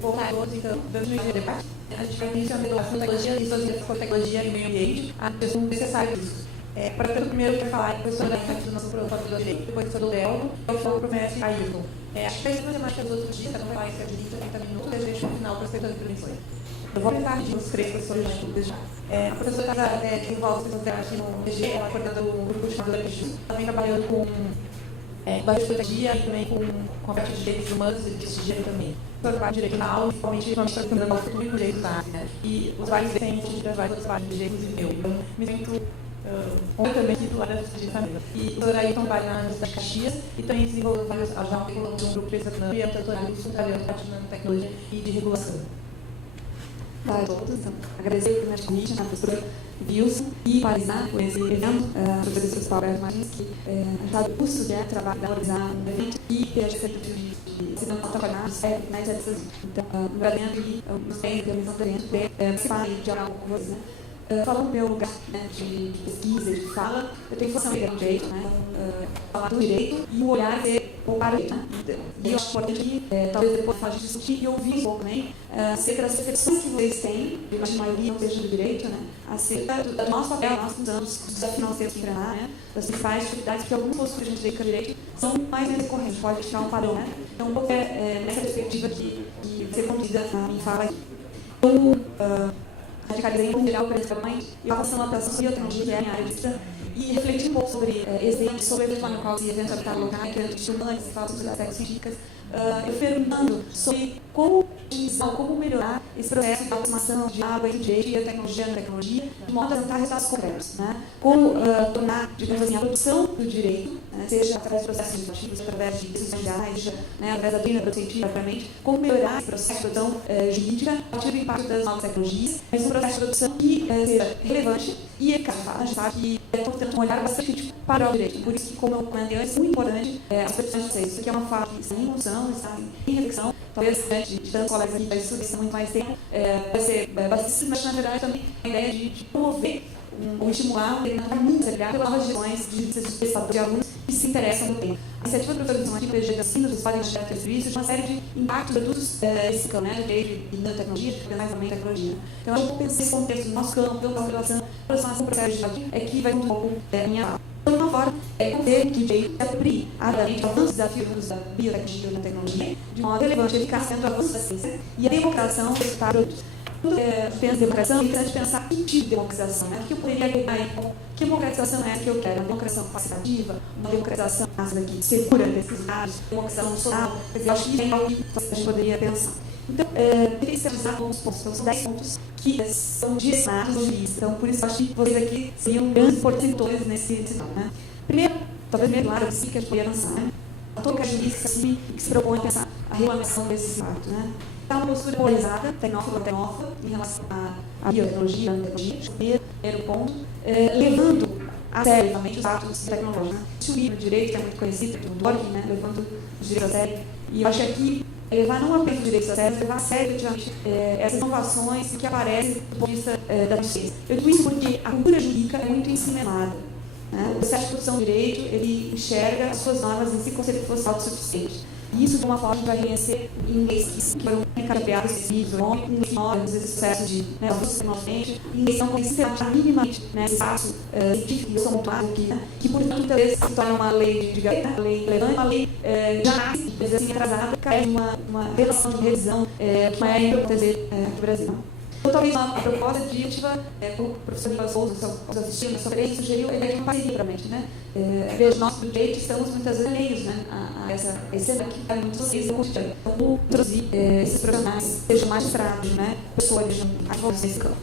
Voltadores, então, dando um debate, a gente vai iniciando a inovação, tecnologia e sociedade com tecnologia e meio ambiente, a questão necessária disso. Para ter o primeiro que vai falar, depois sobre a do nosso programa do Andrei, depois sobre o Léo, eu falo para o mestre Ailton. Acho que a gente vai fazer mais outros dias, não vai falar em 30 minutos, e a gente no final para as intervenções. Eu vou tentar de os três professores juntos já. A professora desenvolve aqui no PG, ela coordenando o grupo chamado PG, também trabalhando com bioestratégia e também com a parte de direitos humanos e de gênero também. Sobre o direito penal, principalmente quando está estudando o futuro e o direito da área. E os vários centros de vários vários direitos e meu. Então, me sinto também titular dessa família. E o doutor Ailton vai na Universidade de Caxias e também desenvolveu vários alunos de um grupo pesquisador e doutorado de tecnologia e de regulação. Olá a todos, então, agradecer o primeiro convite na professora Wilson e Parizar por esse evento, a professora Cristóbal Alberto Martins, que achava o curso de trabalho da Parizar no evento e pela Secretaria de Cidadão Autoconado, né, então, no evento e nos bens da missão do evento, participar e dialogar com vocês, né. Falando do meu lugar, né, de pesquisa e de fala, eu tenho formação em direito, né, falar do direito e o olhar ser para o direito, né. E eu acho importante que, talvez depois a gente discutir e ouvir um pouco também acerca das reflexões que vocês têm, de uma maioria não seja do direito, né, acerca do nosso papel, nós estamos os desafios financeiros que enfrentar, né, das principais dificuldades, porque alguns postos que a gente dedica ao direito são mais recorrentes, pode tirar um padrão, né. Então, um pouco nessa perspectiva que você conduzida na minha fala aqui. Então, radicalizei um melhor principalmente e relação à atuação sobre biotecnologia, que é a minha área de estudo, e refleti um pouco sobre exemplos, sobre o evento no qual se evento habitat local, que é de humanos, que fala sobre as aspectos científicas, eu perguntando sobre como utilizar, como melhorar esse processo de aproximação de água entre direito e a tecnologia na tecnologia, de modo a tentar resultados concretos, né? Como tornar, digamos assim, a produção do direito, né, seja através de processos legislativos, através de decisões judiciais, né, através da doutrina científica, propriamente, como melhorar esse processo de produção jurídica a partir do impacto das novas tecnologias, mas um processo de produção que seja relevante e eficaz. A gente sabe que portanto, um olhar bastante crítico para o direito. Por isso que, como eu comentei antes, é muito importante as percepções de vocês. Isso aqui é uma fala que está em emoção, está em reflexão. Talvez, diante de tantos colegas aqui que estudam isso há muito mais tempo, vai ser bastante, mas na verdade também a ideia de promover ou estimular um determinado caminho pela novas gestões de pesquisadores e alunos que se interessam no tema. A iniciativa da professora Vilson aqui, PG Assino, dos podem gerar serviços, de uma série de impactos de todos esse ciclo, né, de direito e nanotecnologia, de mais também tecnologia. Então, eu vou pensar nesse contexto do nosso campo, pela relação, aproximação do processo legislativo, é que vai um pouco da minha fala. Então, de uma forma, conter que o direito se aproprie adequadamente aos desafios da biotecnologia e da tecnologia, de modo relevante, eficaz, sendo o avanço da ciência e a democração dos produtos. Quando pensa em democração, é importante pensar que tipo de democratização, né? O que eu poderia agregar aí? Que democratização é essa que eu quero? Uma democratização participativa, uma democratização aqui, segura desses dados, democratização social, quer dizer, acho que é algo que a gente poderia pensar. Então, diferencializar alguns pontos, então, são 10 pontos que são direcionados ao juiz. Então, por isso, acho que vocês aqui seriam grandes portentores nesse tema, né? Primeiro, talvez meio claro, assim, que a gente poderia lançar, né? A toca jurídica que se propõe a pensar a regulamentação desse fato, né? Está uma postura polarizada, tecnófoba, em relação à biotecnologia, à nanotecnologia, primeiro ponto, levando a sério, realmente, os atos tecnológicos. Né? O livro de direito, que é muito conhecido, do Borg, né, levando os direitos a sério, e eu acho que aqui, levar não apenas os direitos a sério, mas levar a sério, efetivamente, essas inovações que aparecem do ponto de vista da ciência. Eu digo isso porque a cultura jurídica é muito ensinada. Né? O processo de produção do direito, ele enxerga as suas normas em si como se ele fosse autossuficiente. E isso, de uma forma, vai reconhecer em leis que foram encadeadas esses livros, com normas, esse sucesso de avanços tecnologicamente, em leis não consideram minimamente espaço científico e somatuado, que, portanto, muitas vezes se torna uma lei de gaveta, uma lei relevante, uma lei já nasce, assim, atrasada, cai uma relação de revisão que não é acontecer aqui no Brasil. Então, talvez a proposta de iniciativa, como o professor Nicolas Souza, assistindo essa conferência, sugeriu a ideia de uma parceria para a mente. Né? Veja, nós do direito estamos muitas vezes alheios, né, a essa cena que vai muito vocês no cotidiano. Então, como introduzir esses profissionais, sejam magistrados, né, pessoas de advogados nesse campo.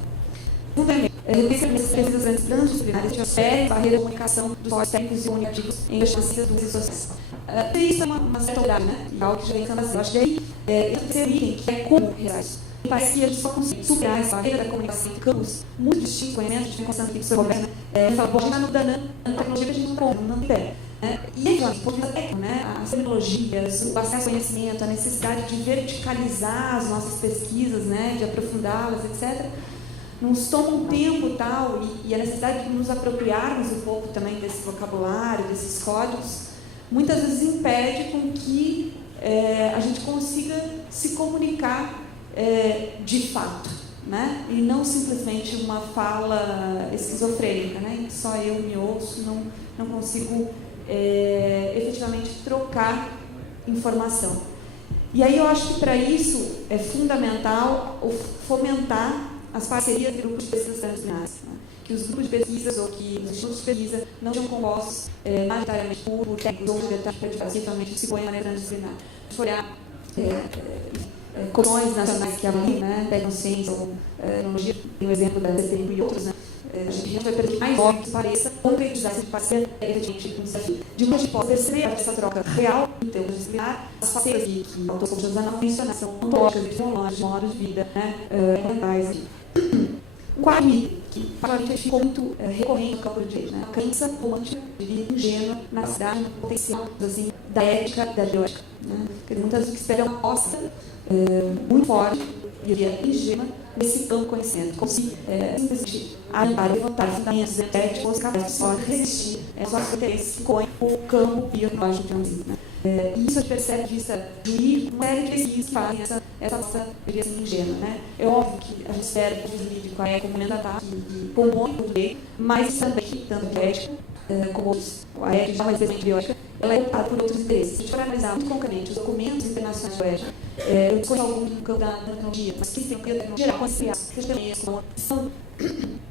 Reconhecer pesquisas transdisciplinares que oferem barreira de comunicação dos pós técnicos e comunicativos em investigações dos sociais. Isso é uma certa olhada, né? E algo que já vem sendo assim. Eu acho que aí, esse terceiro item, que é como realizar isso. Em parceria, a gente só consegue superar essa barreira da comunicação em campos muito distintos, conhecimentos, a gente vem conversando aqui com o seu Roberto, fala, bom, a gente está mudando a tecnologia que a gente não compra, não tem ideia. E aí, do ponto de vista técnico, né, as tecnologias, o acesso ao conhecimento, a necessidade de verticalizar as nossas pesquisas, né, de aprofundá-las, etc., nos toma um tempo tal, e a necessidade de nos apropriarmos um pouco também desse vocabulário, desses códigos, muitas vezes impede com que a gente consiga se comunicar de fato, né? E não simplesmente uma fala esquizofrênica, né? Em que só eu me ouço, não consigo efetivamente trocar informação. E aí eu acho que para isso é fundamental fomentar as parcerias de grupos de pesquisa transdisciplinares, né? Que os grupos de pesquisas ou que os institutos de pesquisa não sejam compostos majoritariamente por técnicos ou secretários que efetivamente se põem de maneira transdisciplinar. Se for olhar comissões nacionais que avaliam, né, tecnologia ou tecnologia, tem o exemplo da TTI e outros, né, a gente vai permitir mais óbvio que pareça concretizar essa parceria efetivamente um desafio. De uma gente possa perceber essa troca real em termos disciplinar, as parcerias que o autor José não menciona são ontológicas, epistemológicas, de modos de vida, né, mentais. Um quarto item, que particularmente ficou muito recorrente no campo do direito, né? A crença romântica de vida ingênua na cidade, no potencial assim, da ética, da bioética. Né? Muitas vezes o que espera é uma aposta muito forte, diria ingênua, nesse campo de conhecimento, como se simplesmente para levantar fundamentos éticos fosse capaz de resistir aos nossos interesses que põem o campo biológico, digamos assim. Né? E isso a gente percebe de vista jurídica, uma série de pesquisas que fazem essa nossa assim, ingênua. Né? É óbvio que a gente espera que o jurídico é complementar e compõe o direito, mas também, tanto que a ética, como a ética, mas também biológica, ela é ocupada por outros interesses. Se a gente for analisar muito concretamente os documentos internacionais da ética, eu escolhi algum no campo da tecnologia, mas que tem um geral, quando se criar, como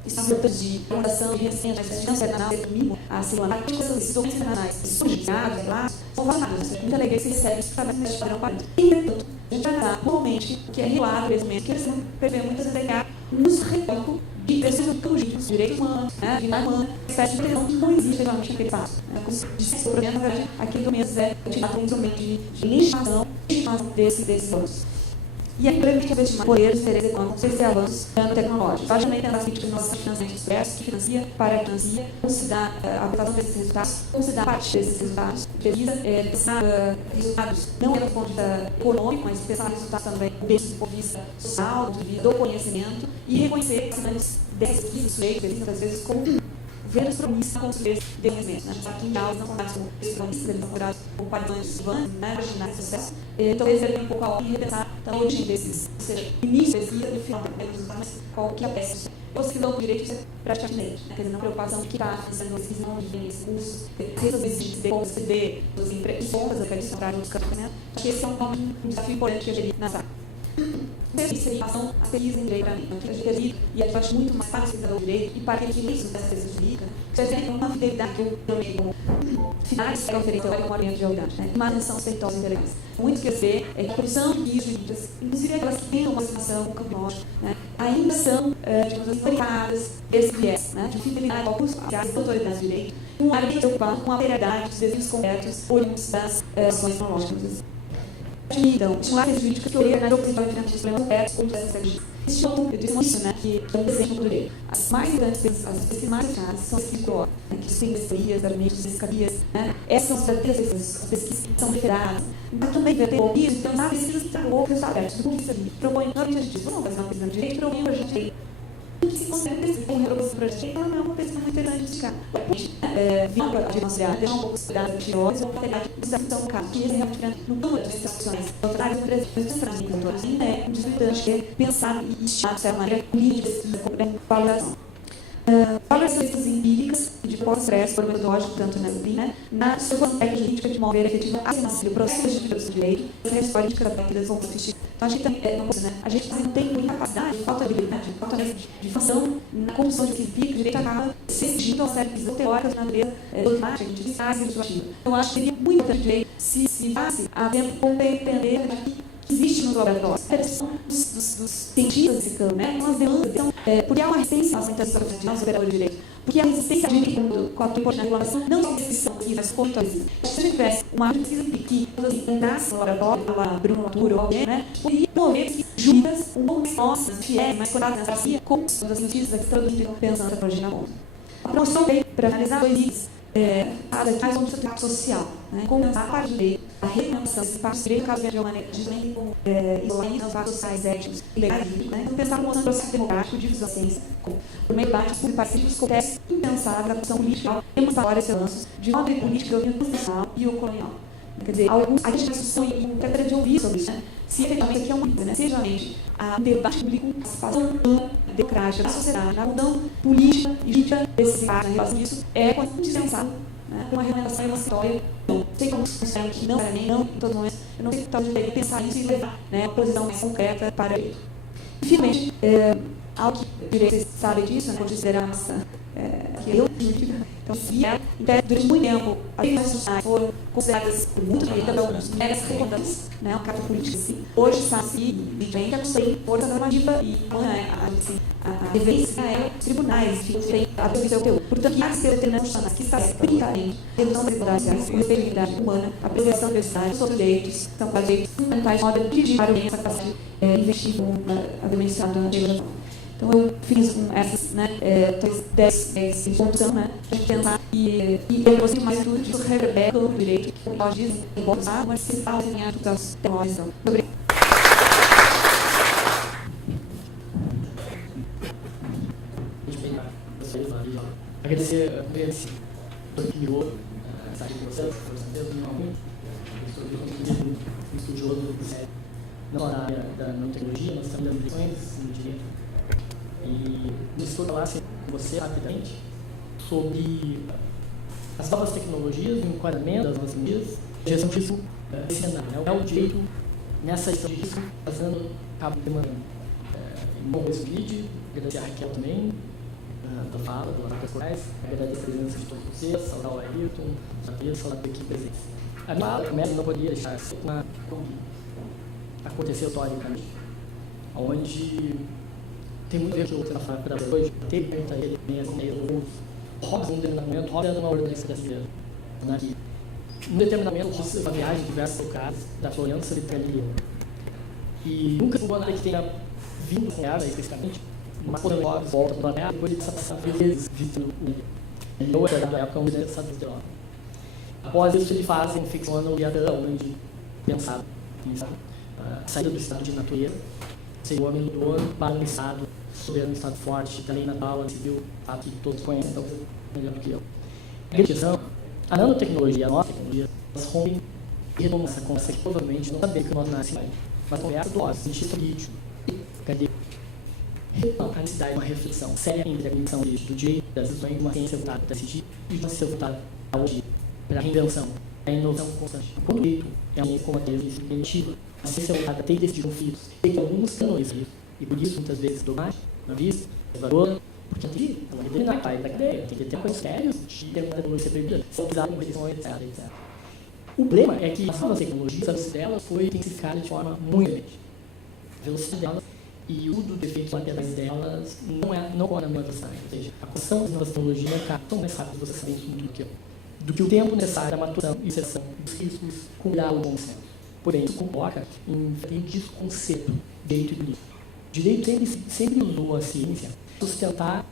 estudos de fundação, de recência, de finança internacional, de mínimo, a semana, esses documentos internacionais, estudos, dados, lá, são vazados. Muita alegria se recebe que trabalha nesse padrão parente. Entretanto, a gente vai analisar, normalmente, o que é regulado, que eles não prevêem muitas vezes nos recolham de pessoas do campo jurídico, direito humano, né, de humana, espécie de prisão que não existe realmente naquele passo. Como se disse, o problema, na verdade, aqui do mês é utilizado um instrumento de legitimação desses anos. E aí, brevemente, a vez de poder ser econômicos, esse avanço tecnológico. Pode também ter as políticas de nosso financiamento expresso, que financia, para financia, como se dá a aplicação desses resultados, como se dá parte desses resultados, pesquisa, pensar resultados não é do ponto de vista econômico, mas pensar resultados também do ponto de vista social, do conhecimento, e reconhecer as grandes pesquisas, sujeitos, muitas vezes, como verdes promissas construir esse conhecimento. Né? Aqui em aulas não contados com esses promissas, eles são curados por padrões urbanos, né, originais do sucesso. Então, eles devem um pouco a repensar a origem desses, ou seja, início da pesquisa e o final da pesquisa, mas qual que é a peça. Você que dá o direito de ser praticamente inerente, né? Quer dizer, não preocupação que está fazendo pesquisa, não de esse curso, resolver de como se vê, os pontas da questão para o campeonato. Acho que esse é um desafio importante que eu gerir nessa área. Isso em relação à pesquisa em direito para mim. A gente acredita, e a gente faz muito mais para o pesquisador de direito e para aquele que isso dessa pesquisa jurídica, você tem uma fidelidade que eu também como finais que é oferecer ao movimento de realidade, né? Uma atenção aos territórios intelectuais. Muito que eu sei é que a produção de guias jurídicas, inclusive aquelas que têm uma aproximação com o campo lógico, né, ainda são, digamos assim, conectadas desse viés, né, de fidelidade ao curso, às autoridades de direito, com a área bem preocupada com a variedade dos desenhos concretos oriundos das ações tecnológicas. Então, estimular a jurídica que orienta a opinião diante dos problemas abertos ou das estratégias. Este outro, eu disse isso, né, que é um exemplo do direito. As mais grandes, as pesquisas mais raras são as pesquisas do órgão, né, que têm teorias, argumentos, escabias, né? Essas são as pesquisas que são referadas. Então, também vai ter ouvido, então, na pesquisa que está o resultado aberto, do ponto de vista de propõe, não a gente diz, vamos fazer uma pesquisa de direito, propõe a gente que se considera pesquisa com reprodução projeto, não é uma pesquisa muito interessante de ficar. Vindo a demonstrar, deixar um pouco de dados teóricos ou materiais de desafiação no caso, que eles realmente no campo das instituições, doutorados e presidentes, ainda é um desvitante que é pensar e estimular de certa maneira, linha de pesquisa, com valorização. Valorizações empíricas e de pós-expresso, por metodológico, tanto na disciplina, na sua técnica jurídica de mover efetiva a o processo de direito, essa história de cada das sofisticas. Então, a gente também é uma coisa, né? A gente não tem muita capacidade, falta de habilidade, falta de função na construção de que implica, o direito acaba sentindo uma série de visões teóricas na natureza dogmática, a gente diz, legislativa. Então, eu acho que seria muito importante direito se passe a tempo compreender que existe nos laboratórios, a pressão dos cientistas desse campo, né? Umas demandas, então, porque há uma resistência às orientações de operadores de direito, porque há resistência ao direito com a tua regulamentação, não só a descrição aqui, mas como se a gente tivesse uma pesquisa que entrasse no laboratório, a Bruno Latour ou alguém, né? Poderia mover jurídicas um pouco mais nossas, fiéis, mais conectadas nessa ciência, como os cientistas que estão pensando a tecnologia na ponta. A promoção veio para analisar dois itens. Cada que mais um trato social, né? Como a parte do direito, a regulamentação desse parte do direito, caso de uma maneira de como isolamento dos fatos sociais, éticos e legais, né? Então, pensar no processo democrático de visão da ciência, por meio de debates participativos, acontece impensável da questão política, temos vários lanços de ordem política, o constitucional e o colonial. Quer dizer, a gente discussão e gostaria de ouvir sobre isso, né? Se efetivamente aqui é um né? Seja realmente um debate público, uma participação democrática da sociedade, na mudão política e jurídica desse debate, na relação disso, é indispensável, né? Com uma regulamentação emancipatória. Não sei como se consegue que não, para mim, não, em todos os momentos, eu não sei se talvez deveria pensar nisso e levar, né, uma posição mais concreta para ele. E, finalmente, algo que vocês sabem disso, né, quando consideramos que eu então, durante muito tempo, as leis constitucionais foram consideradas por muitos juristas meras redundantes, né, uma carta política assim. Hoje sabe-se, evidentemente, que a Constituição tem força normativa e a referência é os tribunais, que tem a atribuição do Portanto, há que ser determinados constitucionais que estabelecem prioritariamente a redução das desigualdades sociais, o respeito à dignidade humana, a preservação da diversidade, os outros direitos, são quase direitos fundamentais, de modo a dirigir para o bem essa capacidade de investir, como havia mencionado na legislação. Então, eu fiz com essas, né, 10 pontos, né, para pensar e eu gostei mais tudo disso, reverberca o direito, que nós dizem, bom, mas se fala em atos teóricos. Muito obrigada. Agradecer a presença que virou essa aqui de vocês, estudioso não só na área da nanotecnologia, mas também das eleições no direito. E gostaria de falar com você rapidamente sobre as novas tecnologias, o enquadramento das novas tecnologias, a gestão de risco desse cenário. É o direito nessa gestão de risco, fazendo cabo demandando. Bom, esse vídeo, agradecer a Raquel também, da fala, do Ataques Corais, agradecer a presença de todos vocês, saudar o Ayrton, saudar a equipe presente. A minha fala começa, não poderia deixar como aconteceu historicamente, onde tem muito a ver com o que eu vou falar para hoje, teve pergunta ele, Hobbes, um determinamento, Hobbes era uma organização brasileira, que um determinamento, uma viagem de diversos locais, da Florença Itália, e nunca foi nada que tenha vindo com ela especificamente, mas quando Hobbes volta para a Terra, depois ele passa vezes visitando o outra da época, um dos Estados Unidos. Após isso, ele faz em ficção o Leadão, onde pensava nisso. A saída do estado de natureza, ser o homem do dono para um estado soberano, um estado forte, da lei natural, civil, que todos conhecem, talvez melhor do que eu. A questão, a nanotecnologia, a nossa tecnologia, elas rompem e retomam essa conversa que provavelmente não saber que nós nascemos, mas conversa do ócio, cientista político. Cadê? A necessidade de uma reflexão séria entre a cognição do direito, das decisões de uma ciência voltada para decidir e de uma ciência voltada para a para a reinvenção, a inovação constante. Quando o direito é um como aquele primitiva, a ciência voltada tem decidir conflitos, tem alguns canônicos e por isso muitas vezes dogmático, na vista, conservadora, porque tem que determinar pai da cadeia, tem que ter coisas sérias de determinada tecnologia ser proibida, são usadas como restrições, etc. O problema é que as novas tecnologias, a velocidade delas foi intensificada de forma muito grande. A velocidade delas e o do defeitos laterais delas não corre na mesma velocidade. Ou seja, a construção das novas tecnologias são mais rápidas, vocês sabem isso muito do que o tempo necessário para a maturação e inserção dos riscos com o bom senso. Porém, isso coloca em desconceito direito do livro. O direito sempre usou a ciência para sustentar a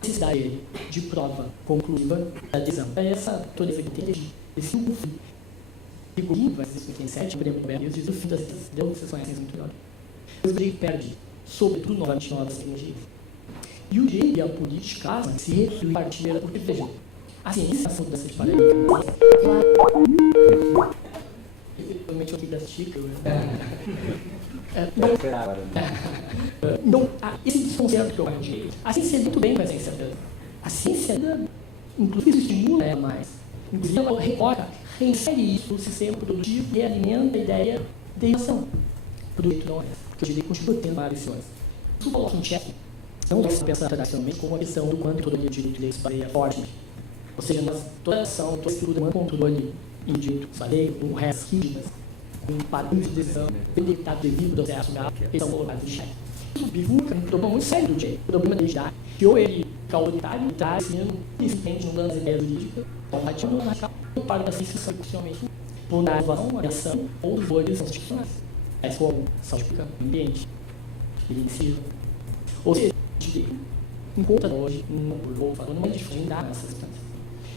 necessidade de prova conclusiva da decisão. É essa toda essa ideia desse conflito. Figurinho, vai ser 57, por exemplo, diz o fim das ciências, deu vocês conhecem muito melhor. O direito perde, sobretudo, novamente novas tecnologias. E o direito e a política se repartiram porque, vejam, a ciência é a mudança de paradigma. Efetivamente, eu aqui das chicas. Esse desconcerto que eu acho. A ciência é muito bem com essa incerteza. A ciência Inclusive, isso estimula ela mais. Inclusive, ela recorta, reinsere isso no sistema produtivo e alimenta a ideia de inovação. Porque eu diria que continua tendo várias visões. Isso coloca em xeque, não deve se pensar tradicionalmente como uma questão do quanto todo o direito de lei se baseia forte. Ou seja, toda ação, toda estrutura demanda controle em direito se baseia com regras rígidas, com padrões de decisão, delimitado devido ao processo legal, eles são colocados em xeque. Isso bifurca um problema muito sério do direito, o problema da identidade, que ou ele fica autoritário, traz, e se entende, não dando as ideias jurídicas, ou ativo na causa, para da ciência constitucionalmente, por dar inovação, ação ou os valores constitucionais, tais como saúde pública, ambiente, inicia. Ou seja, encontra hoje uma dificuldade nessas questões.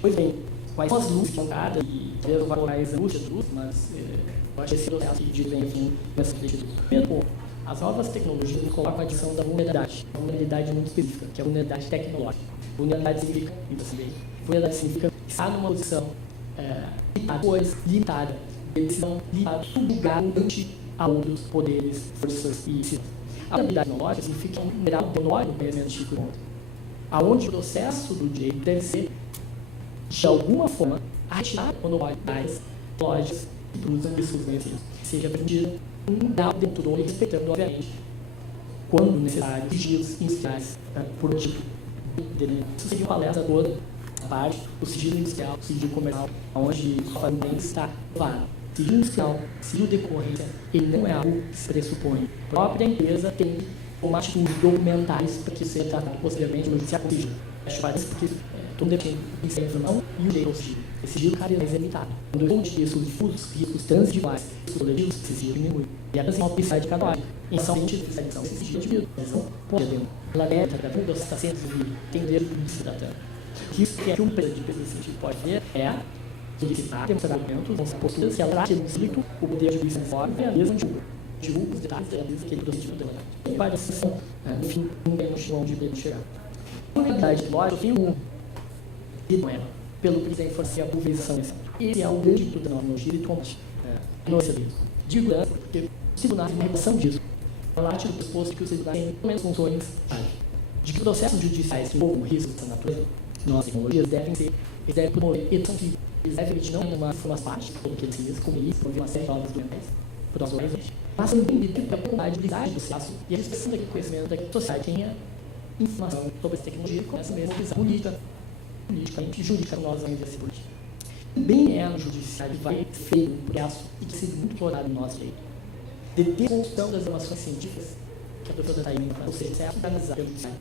Pois bem, quais são as luzes de bancada, e talvez eu vá colocar as angústias de luz, mas eu acho que esse processo que diz bem aqui nessa refletida. Primeiro ponto, as novas tecnologias nos colocam a adição da vulnerabilidade, uma vulnerabilidade muito específica, que é a vulnerabilidade tecnológica. Vulnerabilidade significa, vulnerabilidade significa estar numa posição limitada, decisão limitada, subjugada ante a outros poderes, forças e sistemas. A vulnerabilidade tecnológica significa um grau menor do conhecimento de tipo, aonde o processo do direito deve ser, de alguma forma, retirar monopólios lógicas que cruzam pessoas conhecidas, que seja permitida um grau de controle, respeitando, obviamente, quando necessário, sigilos industriais por tipo. Isso seria uma palestra toda, a parte do sigilo industrial, sigilo comercial, onde também está claro. Sigilo industrial, sigilo de decorrência, ele não é algo que se pressupõe. A própria empresa tem uma atitude documentais para que seja tratado posteriormente no judiciário com sigilo. Acho várias porque todo depende da informação e o direito ao sigilo. Esse sigilo cada vez é limitado. Quando eu riscos difusos, riscos transitivais, riscos coletivos, esse sigilo diminui. E a principal de cada área. Em ação de fiscalização, esse sigilo diminui. Então, pode haver ela deve estar tratando, você está sendo civil, tem direito de se tratando. Isso que uma empresa de pesquisa científica pode ver é solicitar demonstramentos, vão ser posturas, se ela trate no ciclo, o poder de juízo informe, a mesma divulga os detalhes da lista que ele produziu dela. E para a sessão, no fim, ninguém não chegou onde ele chegar. Na realidade, lógico, eu tenho não é, pelo que quiser informar a pulverização. Esse é o grande tudo da tecnologia de combate. Não é serviço. Digo porque o tribunal tem uma regulação disso. Parte do pressuposto que o tribunal tem pelo menos funções de que processos judiciais que envolvam risco dessa natureza, nossas tecnologias devem promover educação civil. Eles devem emitir não uma parte, como que eles dizem, como isso, promover uma série de novas doenças, por nós doenças, mas também de ter a probabilidade do processo e a expressão daquele conhecimento da sociedade tenha informação sobre essa tecnologia e começa mesmo a visão política e jurídica, nós vamos dizer política. Também é no judiciário que vai feito um processo e que seja muito explorado no nosso direito. De demonstração das informações científicas que a professora está indo para você, é analisar pelo judiciário.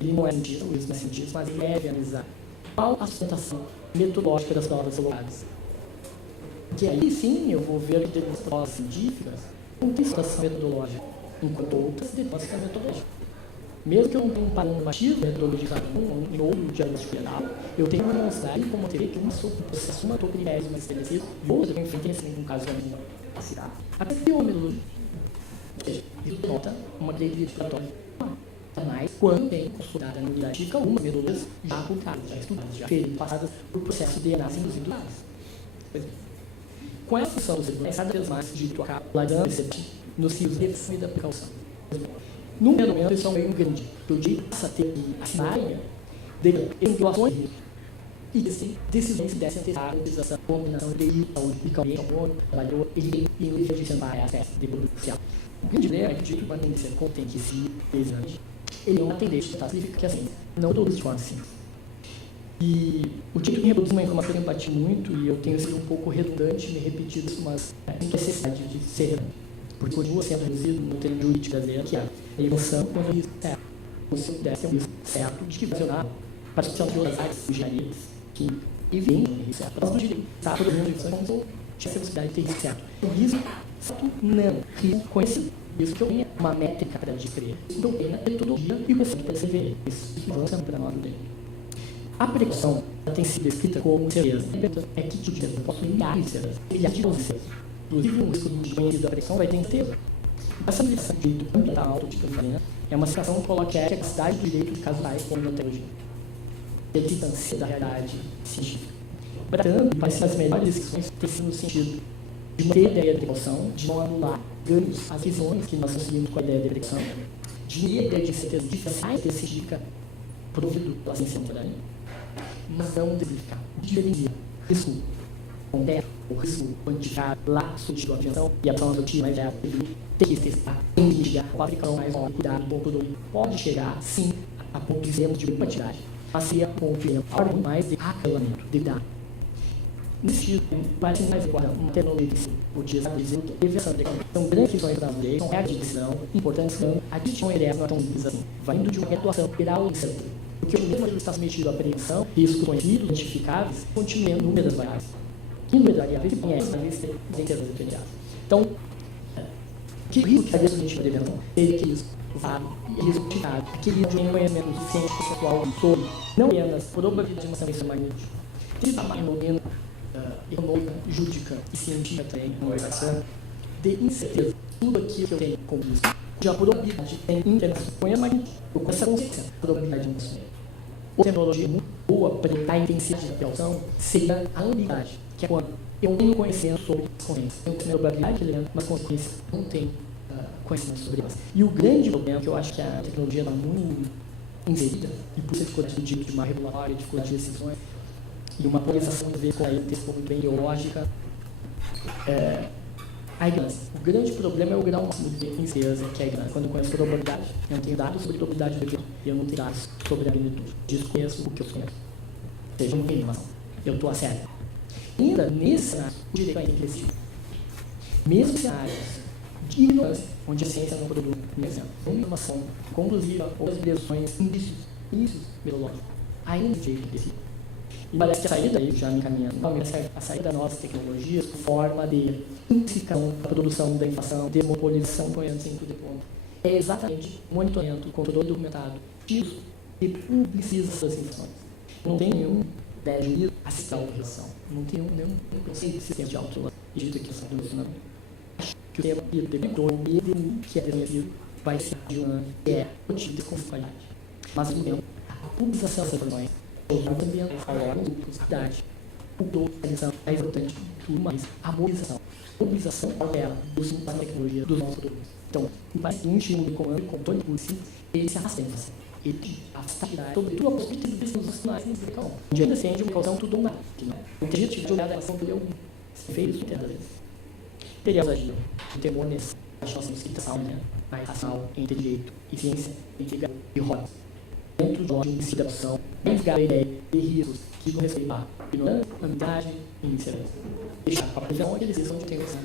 Ele não é cientista, o Wilson não é cientista, mas ele deve analisar qual a sustentação metodológica das provas colocadas. Porque aí sim eu vou ver que as provas científicas não tem sustentação metodológica, enquanto outras demonstram metodológica. Mesmo que eu não tenha um padrão normativo, metodologia de cada um, em outro diagnóstico penal, eu tenho que demonstrar e como teria que uma processo, uma toca de méritos mais estabelecido, e outra tem enfrentamento no caso da minha capacidade. Até que uma metodologia, isso nota uma credibilidade exploratória. Mas quando tem consultada na unidade cívica, algumas metodologias já aplicadas, já estudadas, já feitas, passadas por processo de análise induzido. Com essa função dos tribunais, cada vez mais de tocar largando nos rios de defesa e da precaução. No primeiro momento, isso é um meio grande, porque o direito passa a ter que assinar de regulações e decisões que devem ter a utilização, combinação de saúde, medicamento, trabalhador e o de sentar a acesso de produto social. O grande problema é que o direito vai ter que ser competente e exigente. Ele não atende isso, tá? Significa que assim, não todos de forma simples. E o direito que reproduz uma informação que eu bati muito, e eu tenho sido um pouco redundante, me repetido isso, mas tem necessidade de ser redundante. Porque continua sendo reduzido no termo jurídico brasileiro, que é a evolução quando o risco certo. Você deve ter um risco certo de que vai funcionar para a de outras áreas, engenharias, que vem no risco certo. Para nós do direito, está todo mundo como tinha essa possibilidade de ter risco certo. O risco certo não, risco conhecido. Isso que eu tenho uma métrica para adquirir. Então, tem a metodologia e o processo de perceber. Isso que vamos para nós do direito. A precaução tem sido descrita como certeza. É que tipo de certeza? Posso milhares de certezas, milhares de certezas. Inclusive, um estudo de conhecido da pressão vai ter certeza. Essa lição de direito ambiental autodisciplina é uma situação que coloca a capacidade do direito de casuais como na teologia. Ele distância da realidade científica. Portanto, parece que as melhores discussões têm sido no sentido de manter a ideia de precaução, de não anular ganhos, as visões que nós conseguimos com a ideia de precaução, de ter a ideia de certeza diferencial científica provido pela ciência contemporânea. mas não exemplificar. Diferencia risco concreto, o risco quantificado, lapso de atenção e a ação adotiva mais real, tem que testar, tem que mitigar, o aplicação mais óbvio, cuidado, ponto 2, pode chegar, sim, a ponto de zero de quantidade, mas seria ponto de muito mais de acalamento, de dado. Nesse sentido, parece mais adequada uma tecnologia utilizando prevenção de são grandes questões da lei, são regras de decisão importantes, são a distinção hereda na ação vai indo de uma atuação geral e certa. Porque o mesmo está submetido à prevenção, riscos conhecidos, identificáveis, continuam inúmeras variáveis. Que número de variáveis se conhece na lista de incertezas determinadas. Então, que risco que estaria submetido à prevenção? Seria que risco vago e risco identificado, que risco de conhecimento suficiente pessoal sobre não apenas probabilidade de uma sanção magnitude. Se está fenômeno econômica, jurídica e científica também, conversação, de incerteza, tudo aquilo que eu tenho como risco, cuja probabilidade tem interação com a magnitude, ou com essa consciência, probabilidade de uma outra tecnologia muito boa para a intensidade da operação seria a ambiguidade, que é quando eu tenho conhecimento sobre as consequências, eu tenho probabilidade de ler, mas consequências não tenho conhecimento sobre elas. E o grande problema, que eu acho que a tecnologia está muito inserida, e por isso ficou de uma regulatória, dificuldade de decisões, e uma polarização, às vezes, com a texto muito bem ideológica, a ignorância. O grande problema é o grau máximo de incerteza, que é a ignorância. Quando eu conheço probabilidade, eu não tenho dados sobre probabilidade do que e eu não tenho dados sobre a magnitude. Desconheço o que eu conheço. Ou seja, não tem informação. Eu estou a sério. Ainda nesse cenário, o direito vai enriquecer. Mesmo cenários de ignorância, onde a ciência não produz uma informação conclusiva ou as lesões, indícios metodológicos, ainda o direito enriquecer. E parece que a saída, aí já me encaminhando, a saída das novas tecnologias, forma de simplificação da produção da informação, demonopolização, ponhando-se em tudo de ponto, é exatamente o monitoramento, o controle documentado, disso e publicização das informações. Não tem nenhum juízo a citar a autorização, não tem nenhum conceito de sistema de autorização e de questão do funcionamento. Acho que o tema de controle que é desenvolvido vai ser de uma motivo de confiabilidade. Mas, no momento, a publicização das informações também a idade, o localização é importante, tudo mais, a mobilização altera da tecnologia dos nossos produtos. Então, em um estímulo de comando e controle por si, ele se afasta da informação. Ele afasta sobretudo a possibilidade de pessoas nacionais em precaução. Onde ainda se uma precaução tudo ou nada. O inteligente de olhar da ação dele fez isso muitas vezes. Teria usado o temor nesse, a nossa citação, mais racional, entre direito e ciência, entre e roda. Dentro de uma incitação, investigar a ideia de riscos que vão respeitar ignorância, ambiguidade e incerteza. Deixar para a prisão aqueles riscos onde tem noção.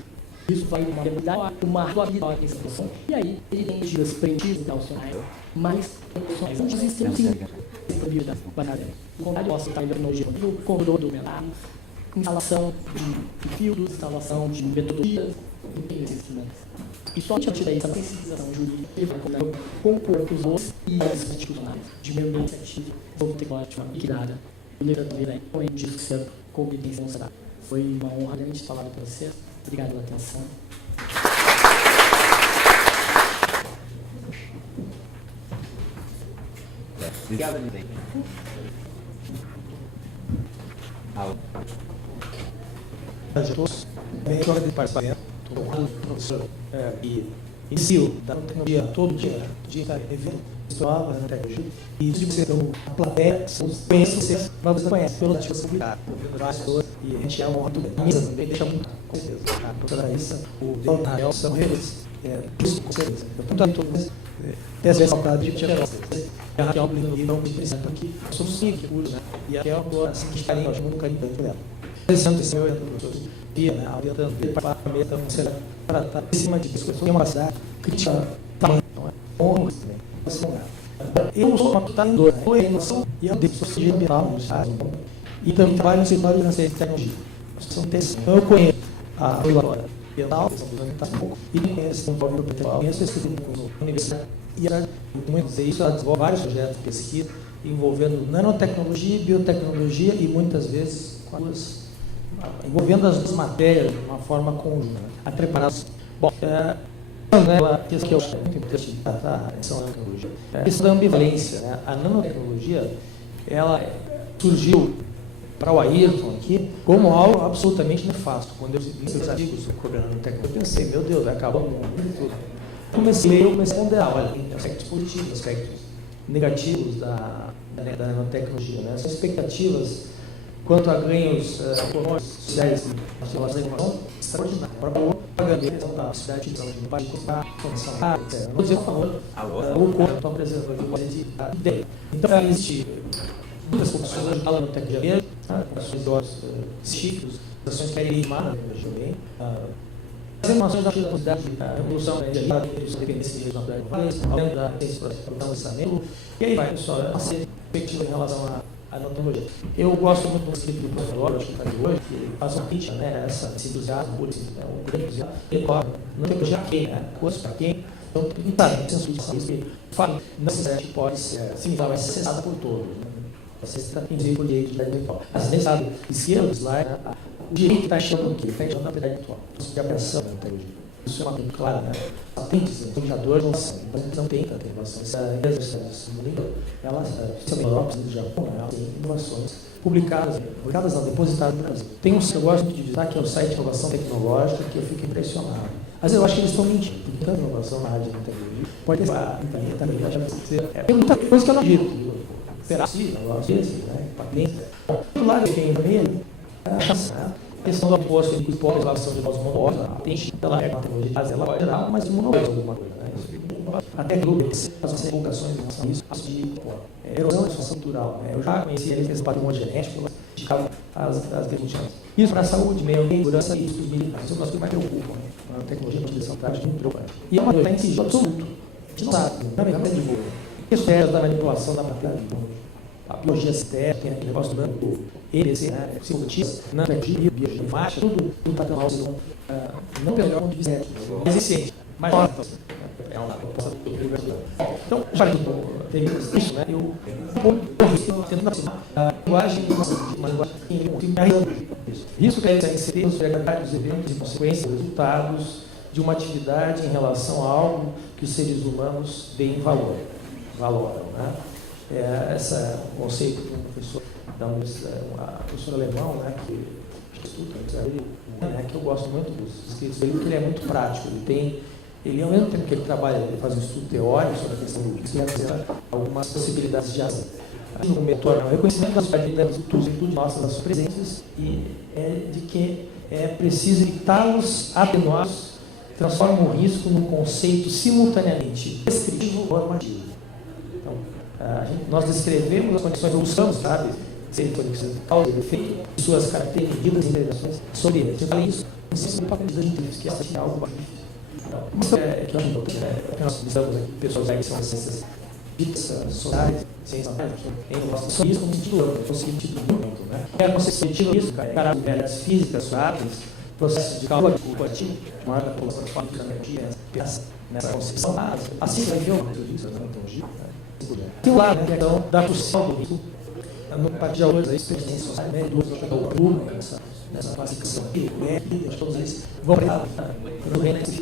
Isso vai uma habilidade, uma razoabilidade nessa situação, e aí ele tem medidas preventivas e calcionais, mas não existem sim responsabilidade baseada. O contrário, posso estar em tecnologia, o controle documentar, instalação de fios, instalação de metodologias, não tem esses instrumentos. E só a partir daí, essa sensibilização jurídica, ele vai compor os outros e as institucionais, de meio ambiente ativo, sobre tecnológica equilibrada, o legislativo com ele diz que ser competência mostrada. Foi uma honra grande falar para vocês. Obrigado pela atenção. Obrigado, Lidei. A todos, bem, hora de participar, o professor e inicio da tecnologia todo dia evento, estudava na tecnologia, e isso de você, então, a plateia, conhece vocês, mas você conhece, pelo artigo publicado, várias pessoas, e a gente é uma muito bem, também deixa muito, com certeza, a professora Raíssa, o Delta, são eles, com certeza, eu tanto todos, tem às vezes faltado de tirar vocês, e a Raquel, não precisa aqui, somos 5 cursos, né, e a Raquel, agora, assim, que carinho, muito carinho por ela. Interessante esse meu professor, né, orientando ele para a meta, para estar em cima de pessoas, tem uma cidade crítica, tamanho, honra também. Eu sou uma total indor, eu tenho noção e eu devo sociologia ambiental, e também trabalho no escritório de ciência e tecnologia. Então eu conheço a regulatória ambiental, e conheço esse grupo na universidade, e muitas vezes ela desenvolve vários projetos de pesquisa envolvendo nanotecnologia, biotecnologia e muitas vezes envolvendo as duas matérias de uma forma conjunta, a preparação. Bom, isso que eu acho muito importante da nanotecnologia, a questão da ambivalência. Né? A nanotecnologia, ela surgiu para o Ayrton aqui como algo absolutamente nefasto. Quando eu li os artigos sobre a nanotecnologia, eu pensei, meu Deus, vai acabar o mundo e tudo. Comecei a ponderar, olha, tem aspectos positivos, aspectos negativos da nanotecnologia. Né? São expectativas quanto a ganhos econômicos, sociais e relações de informação extraordinários. Para o pagamento da cidade de a condição etc. Não dizer, por favor, o corpo está preservando a ideia. Então, existe muitas funções hoje da nanotecnologia, ações de órgãos científicos, ações que querem limar a energia também. As informações da velocidade da evolução da energia, a dependência de naturais, aumento da ciência para o processamento, e aí vai, pessoal, é uma perspectiva em relação à nanotecnologia. Eu gosto muito do escrito do professor, acho que está aqui hoje, que ele faz uma crítica, né, esse entusiasmo, por esse grande entusiasmo, ele cobra, nanotecnologia para quem, né, curso para quem, então, claro, tem senso de ciência que fala, não necessariamente pode ser, vai ser cessado por todos, né? Você está induzir por direito de verdade intelectual. Mas nesse lado esquerdo do slide, o direito está achando o quê? Está achando a verdade intelectual. Isso de apreensão da tecnologia. Isso é uma coisa clara, né? Patentes, indicadores não são. Não tem tanta inovação. Essa empresa do mundo, ela, especialmente na Europa, no Japão, ela tem inovações publicadas não, depositadas no Brasil. Tem um site que eu gosto muito de visitar, que é o site de inovação tecnológica, que eu fico impressionado. Mas eu acho que eles estão mentindo, porque tanta inovação na área de tecnologia pode ter. Tem muita coisa que eu não acredito. Será que negócio desse, né? Patente. Bom, do lado de quem vermelho, a questão do oposto entre hipótese, relação de voz monopólio, a patente, ela é uma tecnologia, ela pode gerar, mas monopólio alguma coisa, né? Até grupo, as revocações em relação a isso, de erosão de função cultural, né? Eu já conheci ele, fez patrimônio genético, indicava as definições. Isso para a saúde, meio ambiente, segurança e riscos militares, são as que mais preocupam, né? A tecnologia de utilização prática muito preocupante. E é uma coisa que está em sigilo absoluto. A gente não sabe, não é divulga. Isso é da manipulação da matéria. A biologia sintética, tem aquele negócio do EBC, né? Psicologia, nanotecnologia, bioinformática, tudo está tão mal, não pelo melhor ponto de vista ético, mas ciente, mas é uma proposta do universidade. Então, já teve isso, né? Eu estou tentando aproximar a linguagem de uma linguagem que isso quer dizer inserir os verdadeiros eventos e consequências, resultados de uma atividade em relação a algo que os seres humanos deem valoram, né? Esse conceito de um professor da universidade, professor alemão, né, que estuda, que eu gosto muito dos escritos dele, porque ele é muito prático. Ele ao mesmo tempo que ele trabalha, ele faz um estudo teórico sobre a questão do risco, ele tem algumas possibilidades de ação. No metódico, o reconhecimento das virtudes nossas, das presenças, e de que é preciso evitá-los, atenuá-los, transforma o risco num conceito simultaneamente descritivo ou normativo. Nós descrevemos as condições, buscamos, sabe, se ele foi causa e efeito, suas características, medidas e intervenções sobre ele. Você fala isso, não é papel da gente, que é algo mais difícil. Isso é que eu acho importante, né? Nós visamos aqui pessoas que são ciências ditas, sociais, ciências em relação a isso como sentido amplo, como sentido muito, né? É a concepção disso, cara, as físicas, suaves, processos de cálculo quantitativo, maior da população de fábrica da energia, nessa concepção, assim vai ver o isso, né? Tem um lado, né, então, da função do risco, no partir de autores, a experiência social, o público, nessa classificação aqui, todos eles vão para o reino que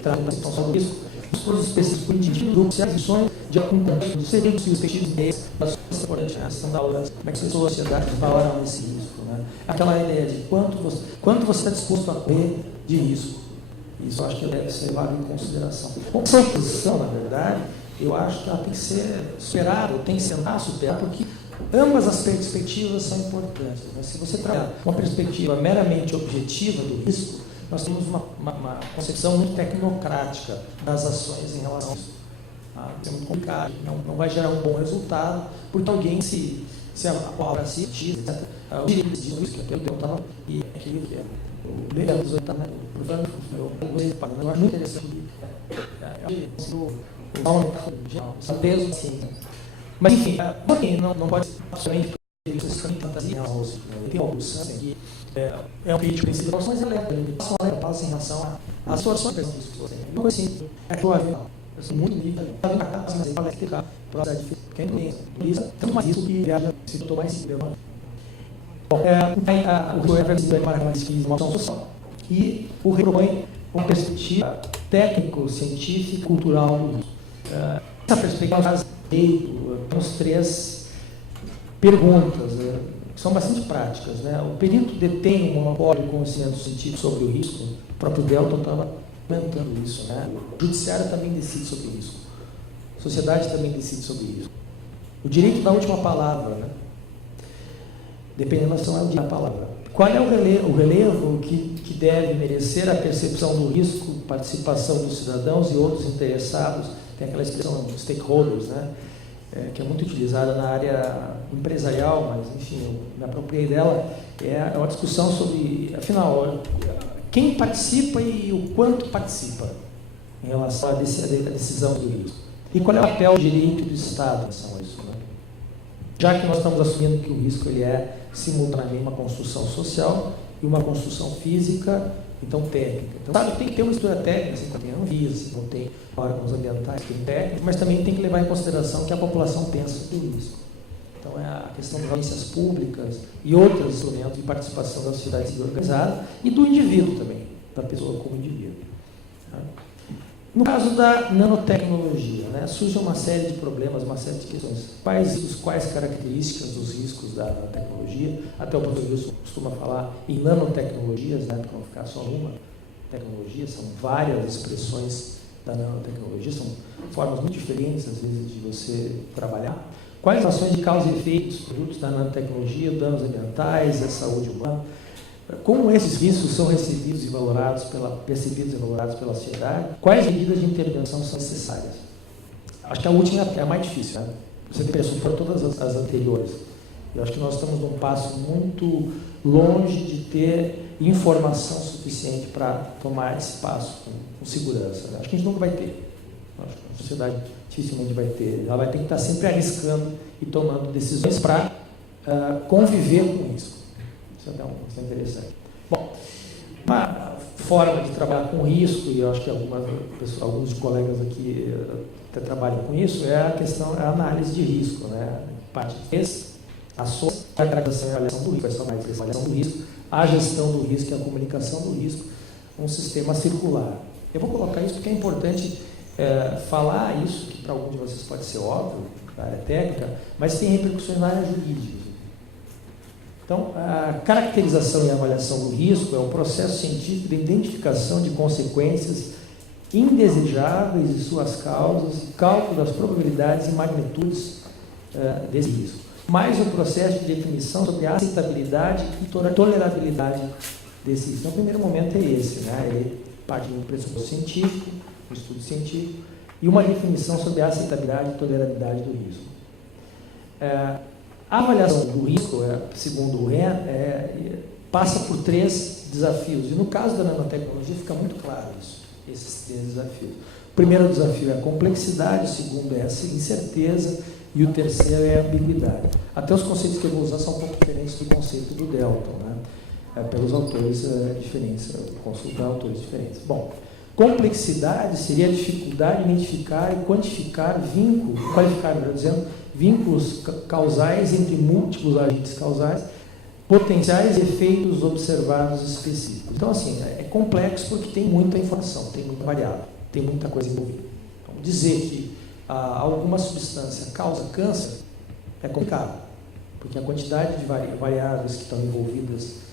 trata da situação do risco, os produtos específicos por indivíduo, grupos e ações de acompanhamento dos serviços e respectivos meios das importantes a ação da aula, como é que a sociedade valora esse risco, né? Aquela ideia de quanto você está disposto a correr de risco. Isso eu acho que deve ser levado em consideração. Essa posição, na verdade, eu acho que ela tem que ser superada, tem que sentar superar, porque ambas as perspectivas são importantes. Né? Se você trabalhar uma perspectiva meramente objetiva do risco, nós temos uma concepção muito tecnocrática das ações em relação a isso. É muito complicado, não vai gerar um bom resultado, porque alguém se apoia si, etc. O direito de isso, que eu estava, e aquele que é o Leandro dos Oitavos, eu acho muito interessante. O peso, sim. Mas, enfim, não pode ser absolutamente fantasia. Tem uma opção aqui. É um vídeo princípio. Ações alertas em relação às situações que você tem. Uma coisa assim, é que eu havia muito nível, eu havia cá, mas para ter cá, para difícil, quem tem isso, tanto mais risco que viaja, se tornou mais simples. Bom, o que o Everest é uma ação social. E o propõe uma perspectiva técnico-científica e cultural do risco. Essa perspectiva faz temos 3 perguntas, que são bastante práticas. Né? O perito detém um monopólio de conhecimento científico sobre o risco, o próprio Delton estava comentando isso. Né? O judiciário também decide sobre o risco. A sociedade também decide sobre isso. O direito da última palavra, né? Dependendo da situação, é o direito da palavra. Qual é o relevo que deve merecer a percepção do risco, participação dos cidadãos e outros interessados? Tem aquela expressão stakeholders, né? Que é muito utilizada na área empresarial, mas, enfim, eu me apropriei dela. É uma discussão sobre, afinal, quem participa e o quanto participa em relação à decisão do risco. E qual é o papel do direito do Estado em relação a isso, né? Já que nós estamos assumindo que o risco ele é simultaneamente uma construção social e uma construção física, então técnica. Então, sabe, tem que ter uma estrutura técnica, assim, tem anvisa, não tem órgãos ambientais, tem técnico, mas também tem que levar em consideração que a população pensa sobre o risco. Então, é a questão das agências públicas e outros instrumentos de participação da sociedade civil organizada e do indivíduo também, da pessoa como indivíduo. Tá? No caso da nanotecnologia, né, surge uma série de problemas, uma série de questões. Quais características dos riscos da nanotecnologia? Até o professor Wilson costuma falar em nanotecnologias, né, para não ficar só uma tecnologia, são várias expressões da nanotecnologia, são formas muito diferentes, às vezes, de você trabalhar. Quais ações de causa e efeito dos produtos da nanotecnologia, danos ambientais, a saúde humana? Como esses riscos são percebidos e valorados pela sociedade? Quais medidas de intervenção são necessárias? Acho que a última é a mais difícil, né? Você pensou por todas as anteriores. Eu acho que nós estamos num passo muito longe de ter informação suficiente para tomar esse passo com segurança, né? Acho que a gente nunca vai ter. Acho que a sociedade dificilmente vai ter. Ela vai ter que estar sempre arriscando e tomando decisões para conviver com isso. Isso é interessante. Bom, uma forma de trabalhar com risco, e eu acho que alguns colegas aqui até trabalham com isso, é a análise de risco, né? Parte 3, ações, a caracterização e a avaliação do risco, a avaliação do risco, a gestão do risco e a comunicação do risco, um sistema circular. Eu vou colocar isso porque é importante falar isso, que para alguns de vocês pode ser óbvio, na área técnica, mas tem repercussões na área jurídica. Então, a caracterização e a avaliação do risco é um processo científico de identificação de consequências indesejáveis e suas causas, cálculo das probabilidades e magnitudes desse risco, mais um processo de definição sobre a aceitabilidade e tolerabilidade desse risco. Então, o primeiro momento é esse, né? Ele parte de um pressuposto científico, um estudo científico, e uma definição sobre a aceitabilidade e tolerabilidade do risco. A avaliação do risco, segundo o Ren, passa por 3 desafios. E no caso da nanotecnologia fica muito claro isso, esses 3 desafios. O primeiro desafio é a complexidade, o segundo é a incerteza e o terceiro é a ambiguidade. Até os conceitos que eu vou usar são um pouco diferentes do conceito do Delton, né? Pelos autores diferentes, consultar autores diferentes. Bom, complexidade seria a dificuldade de identificar e quantificar vínculos causais entre múltiplos agentes causais, potenciais efeitos observados específicos. Então, assim, é complexo porque tem muita informação, tem muita variável, tem muita coisa envolvida. Então, dizer que alguma substância causa câncer é complicado, porque a quantidade de variáveis que estão envolvidas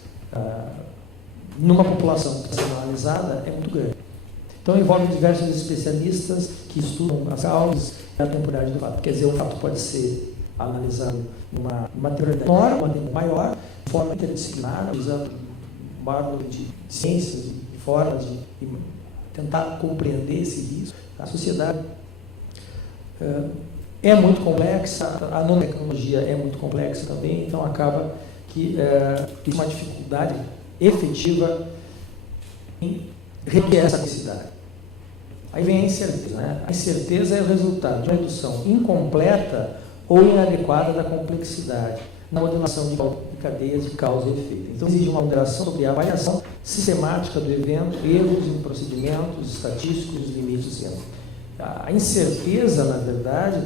numa população que está sendo analisada é muito grande. Então, envolve diversos especialistas que estudam as causas e a temporalidade do fato. Quer dizer, o fato pode ser analisado numa teoria menor, uma maior, de forma interdisciplinar, usando um maior número de ciências e formas de tentar compreender esse risco. A sociedade é muito complexa, a nanotecnologia é muito complexa também, então acaba que tem uma dificuldade efetiva em requer essa complexidade. Aí vem a incerteza, né? A incerteza é o resultado de uma redução incompleta ou inadequada da complexidade na modelação de cadeias de causa e efeito. Então, exige uma moderação sobre a avaliação sistemática do evento, erros em procedimentos estatísticos e limites do evento. A incerteza, na verdade,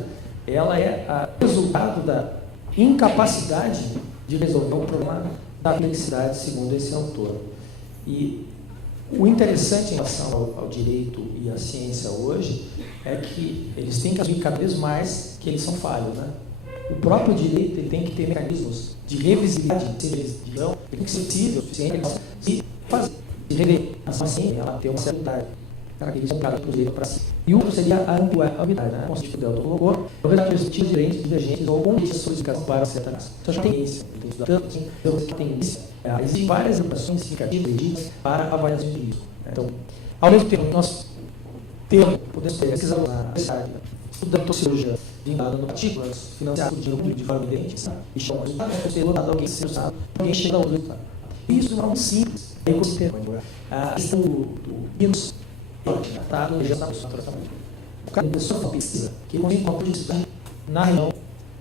ela é o resultado da incapacidade de resolver o problema da complexidade, segundo esse autor. E o interessante em relação ao direito e à ciência hoje é que eles têm que assumir cada vez mais que eles são falhos, né? O próprio direito ele tem que ter mecanismos de revisibilidade, de revisão, tem que ser possível, suficiente, e fazer. A ciência ela tem uma certa idade. característica um cada cruzeiro para si. E o outro seria a ambiguidade, né? Como o Delta colocou, é o resultado de perspectivas diferentes, divergentes ou condições de solicitação para certa raça. Você já tem isso, tem estudado tanto assim, então você tem isso. Existem várias limitações significativas para avaliação de risco. Então, ao mesmo tempo, nós podemos ter pesquisa na universidade, estudando toxicologia, vinculada no partículas, financiado por dinheiro de forma evidente, e chama de resultado, é ter lotado alguém se resultado, alguém chega a outro resultado. Isso de forma simples, é o sistema. A questão do menos tratado no geral da tratamento. O cara começou uma pesquisa que conseguiu uma publicidade na região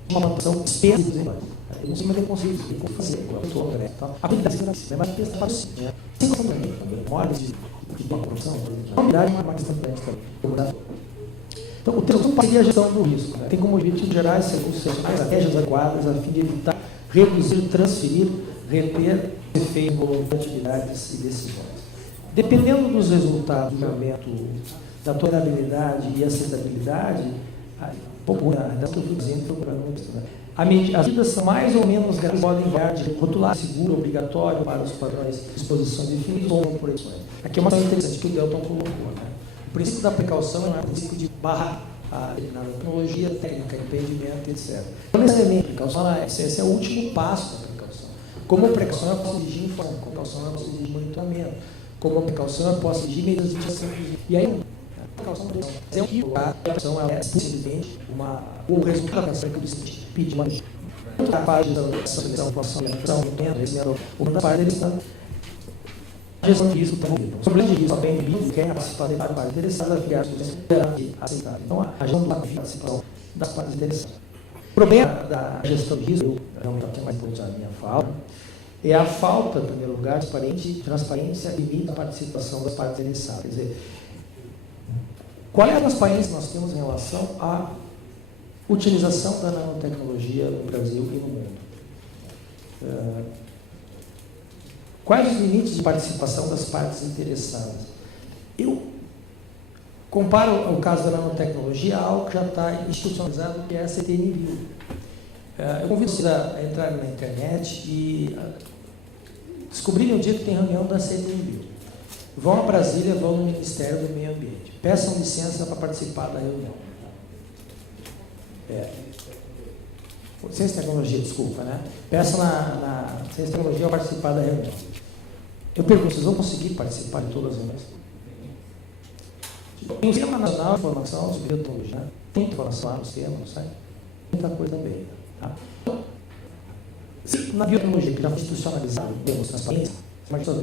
de uma plantação específica dos animais. Eu não sei como é que eu consigo fazer, eu estou né? A publicidade é mas a pesquisa para o sim, né? Sem comprometimento também, modos de uma corrupção, a unidade é uma questão diferente também. Então, o termo parceria a gestão do risco. Né? Tem como objetivo gerar recursos estratégias adequadas a fim de evitar, reduzir, transferir, reter efeitos de atividades e decisões. Dependendo dos resultados do julgamento, da tolerabilidade e aceitabilidade, as medidas são mais ou menos graves, podem variar de rotular seguro obrigatório para os padrões de exposições definidos ou por exposições. Aqui é uma coisa interessante que o Delton colocou. Né? O princípio da precaução é um princípio de barra a determinada tecnologia, técnica, empreendimento, etc. Não necessariamente a precaução, esse é o último passo da precaução. Como a precaução, eu posso exigir informação, como a precaução, eu posso exigir monitoramento, como a precaução, eu posso exigir medidas de mitigação. E aí, a precaução é um risco, a precaução é simplesmente o resultado da precaução que eu decidi pedir uma medida. A parte da seleção, informação, ou na parte da a gestão de risco também. O problema de risco também é quem participar da parte interessada, a aceitar. Então, a gestão da participação das partes interessadas. O problema da gestão de risco, realmente aqui é mais importante a minha fala, é a falta, em primeiro lugar, de transparência e limita a participação das partes interessadas. Quer dizer, qual é a transparência que nós temos em relação à utilização da nanotecnologia no Brasil e no mundo? Quais os limites de participação das partes interessadas? Eu comparo o caso da nanotecnologia a algo que já está institucionalizado, que é a CTN-Bio. Eu convido vocês a entrar na internet e descobrirem o dia que tem reunião da CTN-Bio. Vão a Brasília, vão no Ministério do Meio Ambiente. Peçam licença para participar da reunião. Ciência e tecnologia, desculpa, né? Peçam na ciência e tecnologia para participar da reunião. Eu pergunto, vocês vão conseguir participar de todas as reuniões? Tem o Sistema Nacional de Informação sobre Biotecnologia, né? Tem informação lá no sistema, não sai? Muita coisa também. Tá? Então, se na biotecnologia, que já foi institucionalizado, temos transparência, mas na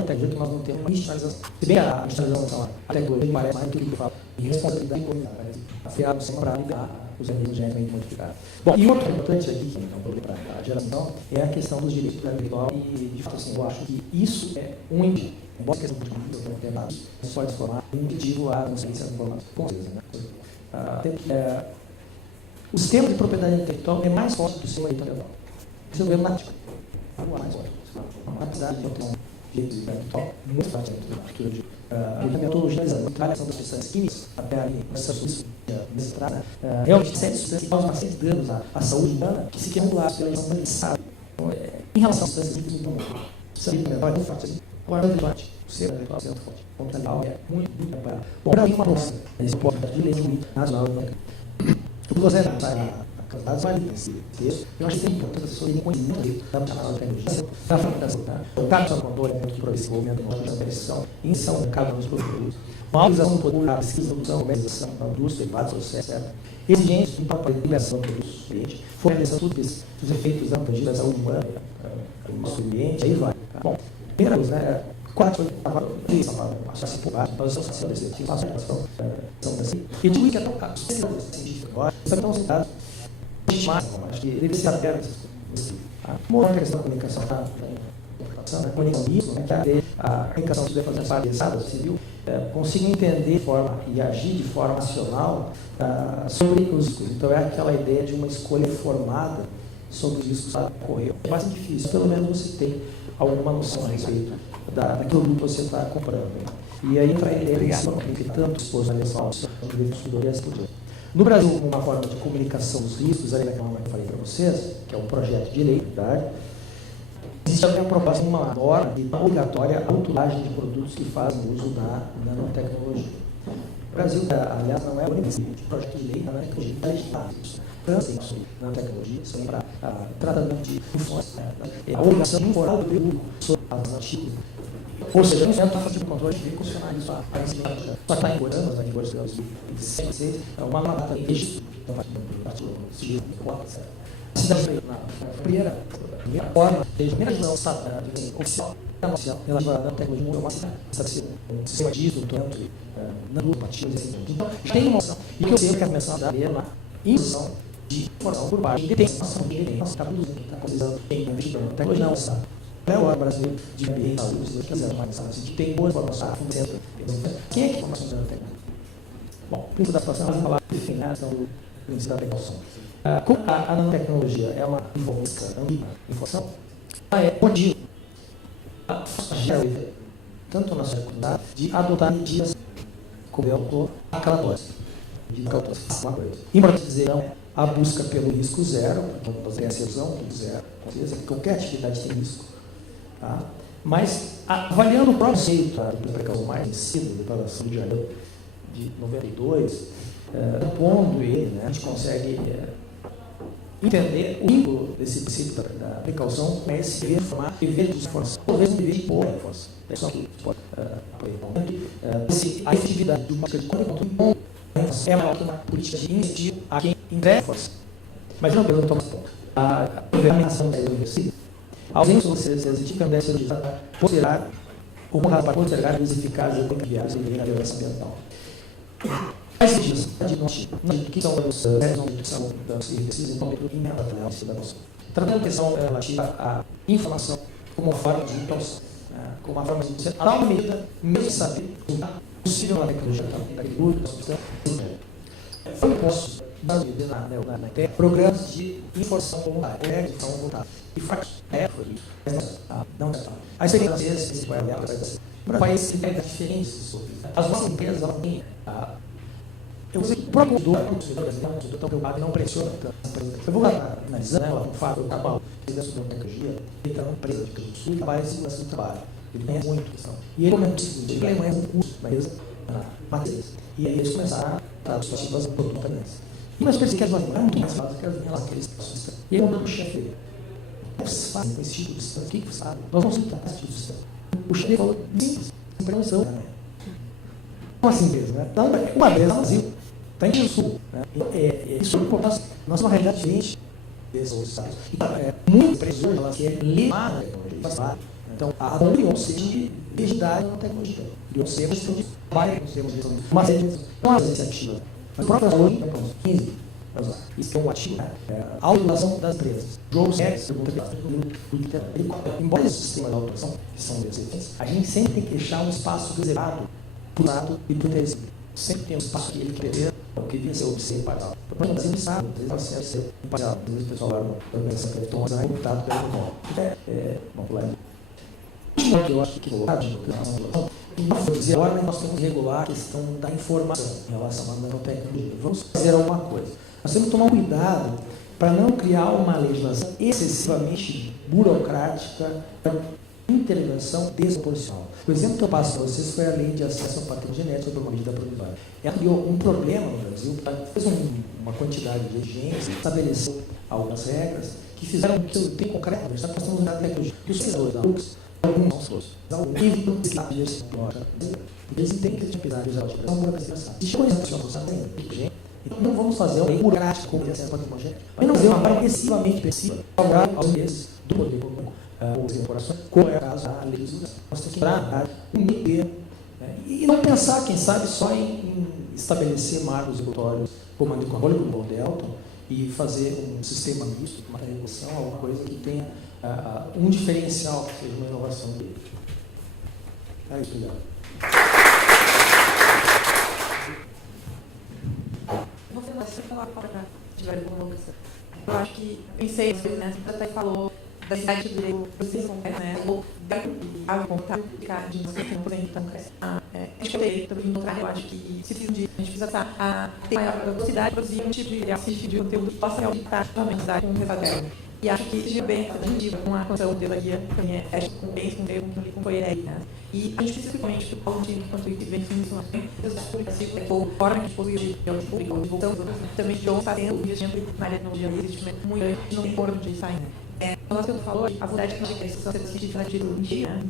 tecnologia que nós não temos uma institucionalização. Se bem a institucionalização, a tecnologia parece mais do que eu falo, e responsabilidade comunitária, afiado sempre para liberar os organismos geneticamente modificados. Bom, e outro importante aqui, que é um problema para a geração, é a questão dos direitos individual e, de fato, assim, eu acho que isso é um impedimento. Embora a questão do direito não tenha nada, isso pode se formar um impeditivo à consciência da informação. Com certeza, né? O sistema de propriedade intelectual é mais forte que o sistema intelectual. Isso é um governo nativo. É mais forte. Apesar de não ter um direito intelectual muito forte na arquitetura de a metodologia da trabalhação das substâncias químicas, até ali, essa substância mestrada, realmente sete substâncias que causam bastante danos à saúde humana, que se quer regular pela legislação necessária. Em relação às substâncias químicas, muito bom. Isso é muito forte, assim. Agora, muito forte. O ser intelectual é muito forte. O intelectual é muito preparado. Bom, para mim, uma noção. Esse pode de lei nacional. Eu vou fazer dados válidos. Eu acho que é importante as pessoas terem conhecimento da nacional de tecnologia, da fabricação, o caso do controle, muito progressivo, aumento da pressão, inserção no mercado dos produtos, uma utilização do poder da pesquisa, produção, comercialização, indústria, derivados, processo, etc. Exigências de liberação do produto do cliente, fornecendo tudo isso, os efeitos da saúde humana, do nosso ambiente, aí vai. Bom, primeira coisa, né? 4, 8, e digo que a científica agora está tão citada, acho que deve ser aberta. Uma outra questão da comunicação, a comunicação, a comunicação que deve fazer parte da Estado civil, consiga entender de forma e agir de forma racional sobre os riscos. Então, é aquela ideia de uma escolha formada sobre os riscos que ocorreu. É bastante difícil, pelo menos você tem alguma noção a respeito daquilo que você está comprando. E aí entra a ideia de tanto expôs na legislação, de consumidor e assim por diante. No Brasil, uma forma de comunicação dos riscos, ali naquela que eu falei para vocês, que é um projeto de lei, verdade? existe a proposta de uma norma obrigatória a rotulagem de produtos que fazem uso da nanotecnologia. O Brasil, aliás, não é o único projeto de lei da nanotecnologia legislado. França tem nanotecnologia, também para tratamento de informações, a obrigação de informar o público sobre as notícias. Ou seja, não está fazendo controle de funcionar isso. Só está em programas, aqui em 2006, uma data em registro. Então, a primeira forma, a primeira visão oficial relativa à nanotecnologia mundial, um sistema de isolamento, nanopartículas. Então, tem uma noção, e que eu sei que a começar a dar na indução de informação por baixo, de informação que ele está produzindo, está começando, tem investimento em tecnologia, não sabe. É o brasileiro de ambiente, que tem boa informação, quem é que informação da nanotecnologia? Bom, o princípio da situação, vamos falar de definição do princípio da precaução. Como a nanotecnologia é uma informação, ela é motivo tanto na sociedade de adotar medidas como a calatória. Importante dizer, não, a busca pelo risco zero, então fazer a exceção do zero, qualquer atividade tem risco. Tá? Mas, avaliando o próprio conceito da precaução mais vencida, da declaração de janeiro de 92, pondo ele, a gente consegue entender o vínculo desse princípio da precaução com esse dever de informar, dever de informação, talvez um dever de boa informação. É só que pode a efetividade de uma busca de conteúdo é maior que uma política de incentivo a quem entrega informação. Mas não perguntou mais ponto. A ameaça da universidade, a ausência de sensitiva deve ser utilizada por postergar ou para postergar as eficazes e viáveis da violência ambiental. As medidas que são os das serviços da nossa. Tratando a questão relativa à informação como forma de intenção, como uma forma de tal medida, mesmo saber possível na tecnologia da agricultura, da substância, foi imposto na programas de informação voluntária, e faz não a experiência deles para países que têm diferentes. As nossas empresas elas têm eu sei que o próprio consumidor brasileiro não tão preocupado e não pressiona tanto. Eu vou analisando ela, o fato, eu trabalho dentro da tecnologia, ele está numa empresa de Sul, trabalha em segurança do trabalho. Ele conhece muito a questão. E ele comentou o seguinte, ele conhece um curso na empresa, matriz. E aí eles começaram a as perspectivas do produto também. E uma perspectiva que é muito mais fácil, que elas aqueles passos. E ele mandou o chefe dele. Vocês fazem com esse tipo de distância? O que vocês sabem? Nós vamos tentar esse tipo de distância. O chefe falou, simples, prevenção. Como assim mesmo? Uma vez no Brasil, está em Sul. Isso é importante. Nós temos uma realidade diferente desses outros estados. Muitas empresas hoje elas querem levar a tecnologia. Então, a União ser de identidade na tecnologia. União ser uma questão de trabalho, uma série de iniciativas. Mas o próprio valor, 15. Isso é um ativo, a automação das empresas. Jogos embora esses sistemas de automação, que são existentes, a gente sempre tem que deixar um espaço reservado para o lado e para o interesse. Sempre tem um espaço que ele quer o que devia ser observado. O problema é Estado, deve ser imparcial. O pessoal lá no organização que estão mais limitado pelo nome. Vamos lá. Eu acho que agora nós temos que regular a questão da informação em relação à nanotecnologia. Vamos fazer alguma coisa. Nós temos que tomar cuidado para não criar uma legislação excessivamente burocrática, intervenção desproporcional. O exemplo que eu passo para vocês foi a lei de acesso ao patrimônio genético por uma medida provisória. Ela criou um problema no Brasil, fez uma quantidade de exigências, estabeleceu algumas regras que fizeram que eu tenho concreto, nós estamos usando a tecnologia. E os pesquisadores da UFRGS, alguns não todos, evitam que eles entendem que eles precisam usar a utilização para pesquisar. E quando eles estão então não vamos fazer uma lei burocrática como acesso ao patrimônio genético, mas não fazer uma lei excessivamente precisa para aos interesses do poder público. Ou corporações, como é o caso da lei de usuário. Nós temos que lembrar um meio termo e não pensar, quem sabe, só em estabelecer marcos regulatórios como a de controle, como o Delta, e fazer um sistema misto, uma regulação, alguma coisa que tenha um diferencial, que seja uma inovação dele. É isso, obrigado. Vou falar para eu acho que pensei, né, você até falou da cidade do Cisco, né, ou da vontade de discussão, por exemplo, eu acho que se a gente precisa ter maior velocidade, produzir um tipo de assistir de conteúdo que possa aumentar a velocidade com o resultado. E acho que isso bem com a condição de teoria, também é com bem, com coerência, né? E a gente principalmente, do Paulo de quanto que vem se informações, ou forma que foi o público, voltando também de onde está tendo o investimento na área de tecnologia, investimento muito grande no entorno de design. Nós temos falou, a vontade de que são sentidas de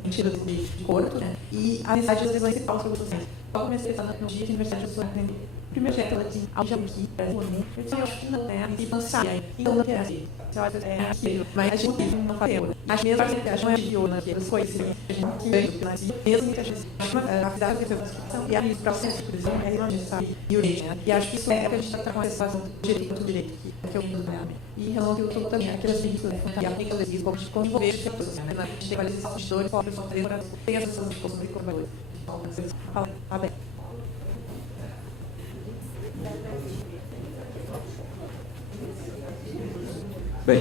mentira de corpo, né? E a necessidade das lesões e tal sobre vocês. Eu comecei a estar na tecnologia de universidade, eu sou aprendendo. Primeiro jeito, ela tinha algebraqui, eu disse, eu acho que não, né? E pensar, então não quer assim. Mas a gente não fazemos. As mesmas que não é de ouro, que as coisas que mesmo que a gente a cidade de construção e a processo de prisão é necessário e urgente. E acho que isso é o que a gente está com a situação do direito do direito, que é o mundo real. E em relação ao que eu também, aquelas vítimas, e a política, como envolver as pessoas, na gente tem quais são os dores, qual a pessoa tem as pessoas de consumir como valor. Fala, tá bem. Bem,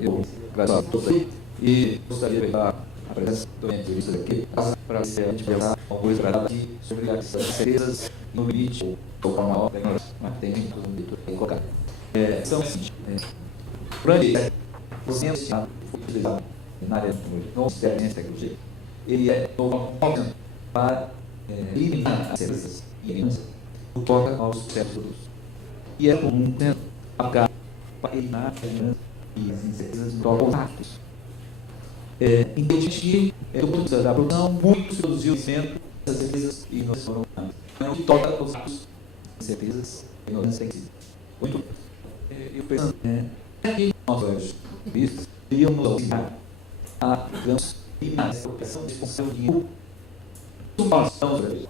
eu agradeço a todos aí e gostaria de dar a presença do entrevista aqui para a gente pensar uma coisa aqui sobre as certezas no limite ou com uma obra, mas tem muito que colocar. São o seguinte, durante o tempo utilizado na área de tecnologia, não experiência tecnologia, ele é momento para eliminar as certezas e ignorância no que toca aos certos produtos. E é comum aplicar para eliminar a ignorância e as incertezas no toque aos atos. Entende que, do ponto de vista da produção, muito se produziu dizendo essas certezas e ignorância foram no que toca aos atos, incertezas e ignorância tem sido. Muito eu penso que nós, olhos vistos, devíamos nos auxiliar a, digamos, eliminar essa operação de responsável do dinheiro. Nós estamos,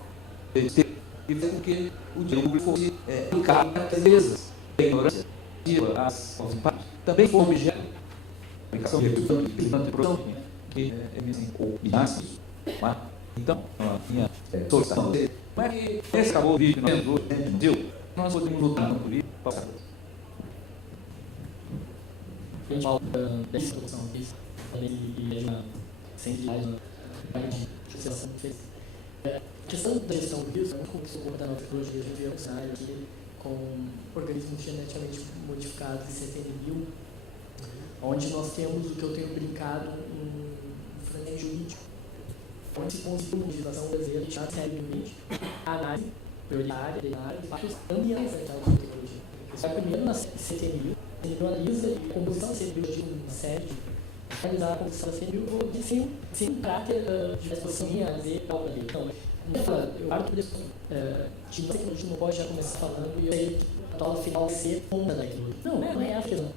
e fazer com que o dinheiro público fosse aplicado às certezas da ignorância aos impactos. Também foi objeto de aplicação de recursos de produção que ou binaços. Então, a minha solicitação é como é que esse acabou o vídeo que nós temos hoje no Brasil, nós podemos lutar por isso para o a gente fala dessa produção aqui, e uma sensibilidade de observação que fez. A questão da gestão do risco, como se comportar na tecnologia, a gente vê um cenário aqui com organismos geneticamente modificados e 70.000, onde nós temos o que eu tenho brincado em frame jurídico, onde se conseguiu uma legislação brasileira deixar seriamente a análise prioritária de fatos ambientais da tecnologia. Isso é primeiro na 70.000, ele analisa a composição da 70.000 de uma série, analisar a composição da 70.000 sem caráter de resposta a dizer algo ali. Então, eu paro de uma tecnologia não pode já começar falando e eu sei que a tua final vai ser conta da tecnologia. Não é a questão.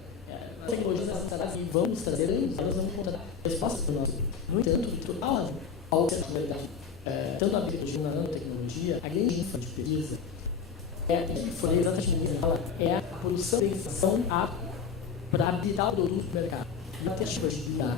A tecnologia nós trazemos e vamos trazer, elas vão encontrar respostas para o nosso. No entanto, total alternativa, tanto na biologia como na nanotecnologia, a grande ênfase de pesquisa que foi exatamente ela é a produção de informação para habilitar o produto no mercado. E a tentativa de habilitar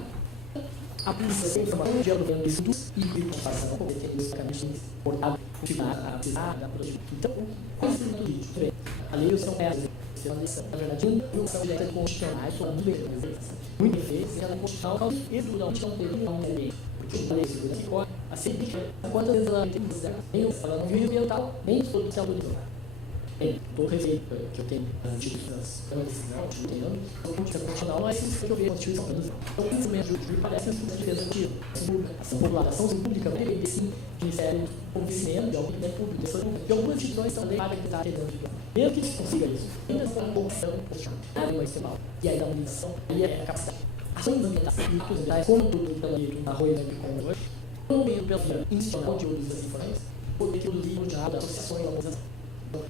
a produção de informação de algoritmos estudos e participação competente portado, configurado, a produção. Então, qual é o segundo vídeo? A lei são essas. Na verdade, uma são direta constitucionais, falando bem, muito vezes, ela é constitucional e durante não teve um ambiente. Porque a lei segura que corre, a seguinte, quantas vezes ela tem que dizer, nem ela não viu ambiental, nem os produtos algoritmos. Todo receito que eu tenho nas instituições da decisão, a política constitucional não é isso que eu vejo na Constituição. Então, o instrumento jurídico parece um instrumento de defesa ativa. Ação popular, ação pública, vai depender sim de Ministério do Conhecimento, de algum poder público, de algumas instituições também para que está tentando de mesmo que a gente consiga isso, ainda está uma corrupção constitucional, uma extremal, e aí da munição, aí é a capacidade. Ações ambientais e ambientais, como tudo pela lei do arroz e como hoje, como meio pela via institucional de uso das informações, poder produzir o diálogo, associações, organizações.